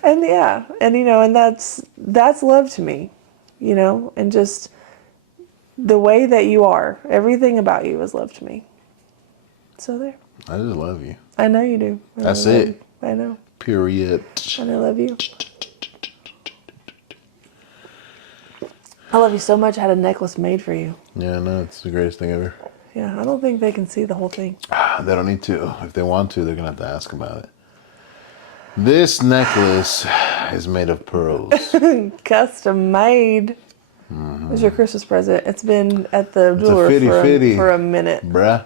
And yeah, and you know, and that's love to me, you know, and just the way that you are, everything about you is love to me. So there. I just love you. I know you do. That's it. I know. Period. And I love you. I love you so much. I had a necklace made for you. Yeah, no, it's the greatest thing ever. Yeah, I don't think they can see the whole thing. They don't need to. If they want to, they're going to have to ask about it. This necklace is made of pearls. Custom made. Mm-hmm. It was your Christmas present. It's been at the jeweler for a minute. Bruh.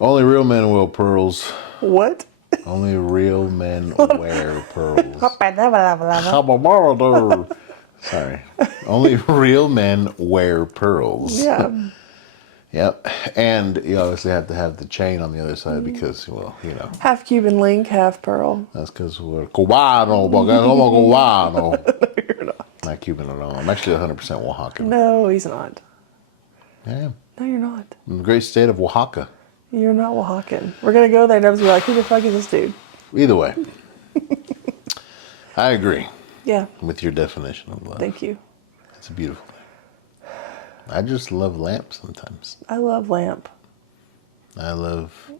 Only real men wear pearls. What? Only real men wear pearls. Sorry. Only real men wear pearls. Yeah. Yep. And you obviously have to have the chain on the other side because, well, you know. Half Cuban link, half pearl. That's because we're Cubano, porque somos Cubano. No, you're not. Not Cuban at all. I'm actually 100% Oaxacan. No, he's not. I am. No, you're not. In the great state of Oaxaca. You're not Oaxacan. We're going to go there and everyone's going to be like, who the fuck is this dude? Either way. I agree. Yeah. With your definition of love. Thank you. It's a beautiful thing. I just love lamps sometimes. I love lamp. I love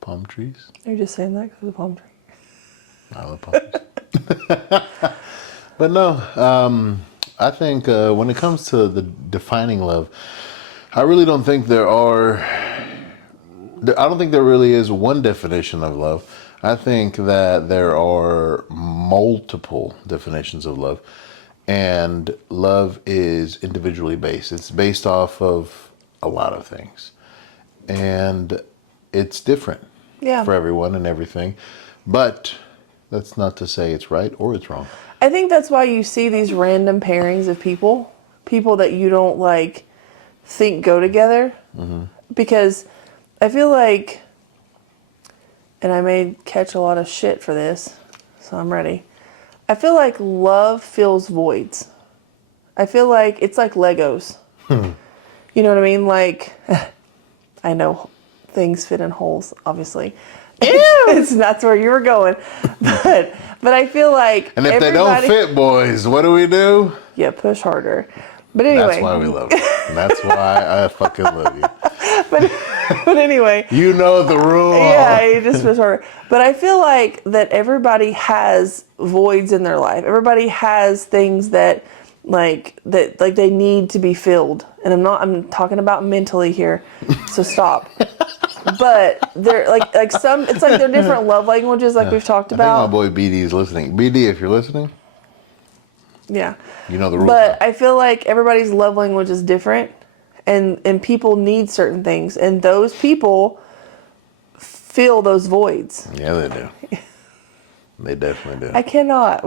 palm trees. You're just saying that because of the palm tree. I love palm trees. But no, I think when it comes to the defining love, I really don't think I don't think there really is one definition of love. I think that there are multiple definitions of love. And love is individually based. It's based off of a lot of things. And it's different for everyone and everything. But that's not to say it's right or it's wrong. I think that's why you see these random pairings of people that you don't like think go together. Mm-hmm. Because I feel like, and I may catch a lot of shit for this, so I'm ready. I feel like love fills voids. I feel like it's like Legos. You know what I mean? Like, I know things fit in holes, obviously. That's where you were going. But I feel like and if they don't fit, boys, what do? Yeah, push harder. But anyway. That's why we love you. And that's why I fucking love you. But anyway. You know the rule. Yeah, you just push harder. But I feel like that everybody has voids in their life. Everybody has things that they need to be filled. And I'm talking about mentally here. So stop. But they're like some, it's like they're different love languages like we've talked about. I think my boy BD is listening. BD, if you're listening. Yeah. You know the rules. But I feel like everybody's love language is different. And people need certain things. And those people fill those voids. Yeah, they do. They definitely do. I cannot.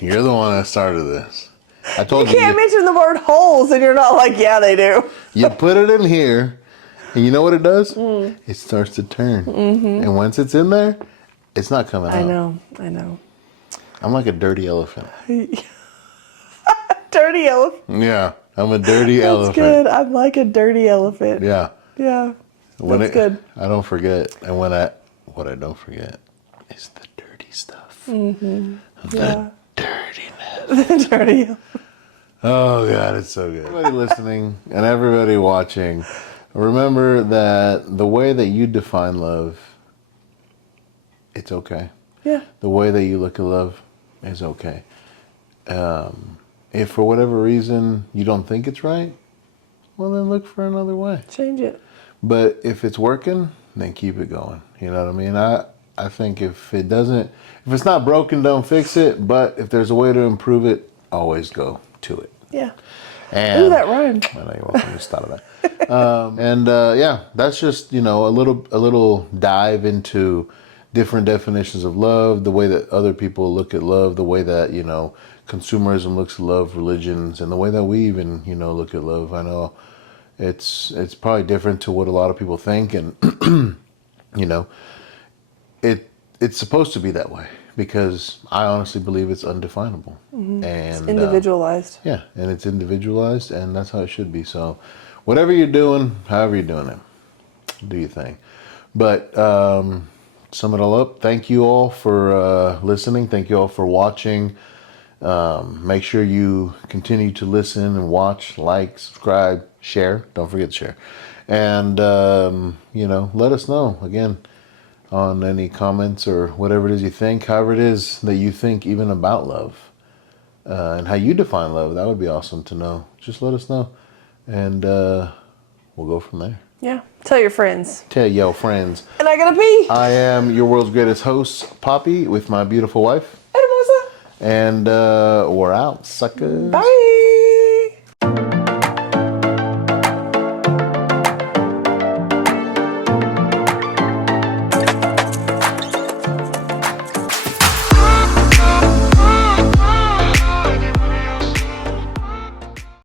You're the one that started this. I told you. You can't mention the word holes and you're not like, yeah, they do. You put it in here, and you know what it does? It starts to turn. Mm-hmm. And once it's in there, it's not coming out. I know. I'm like a dirty elephant. Dirty elephant. Yeah, I'm a dirty elephant. That's good. I'm like a dirty elephant. Yeah. Yeah. That's good. I don't forget. And what I don't forget is the dirty stuff. Mm-hmm. The dirtiness. The dirty. Oh, God, it's so good. Everybody listening and everybody watching, remember that the way that you define love, it's okay. Yeah. The way that you look at love is okay. If for whatever reason you don't think it's right, well, then look for another way. Change it. But if it's working, then keep it going. You know what I mean? I think if it's not broken, don't fix it. But if there's a way to improve it, always go to it. Yeah. And Ooh, that rhymed. I know you're welcome. Just thought of that. Yeah, that's just a little dive into different definitions of love, the way that other people look at love, the way that consumerism looks at love, religions, and the way that we even look at love. I know it's probably different to what a lot of people think, and it's supposed to be that way because I honestly believe it's undefinable. And It's individualized. yeah, and it's individualized, and that's how it should be. So whatever you're doing, however you're doing it, do your thing. But sum it all up, thank you all for listening. Thank you all for watching. Make sure you continue to listen and watch, like, subscribe, share. Don't forget to share. And, let us know, again, on any comments or whatever it is you think, however it is that you think even about love, and how you define love. That would be awesome to know. Just let us know, and we'll go from there. Yeah. Tell your friends. Tell your friends. And I gotta pee. I am your world's greatest host, Poppy, with my beautiful wife. Hermosa. And we're out, suckers. Bye.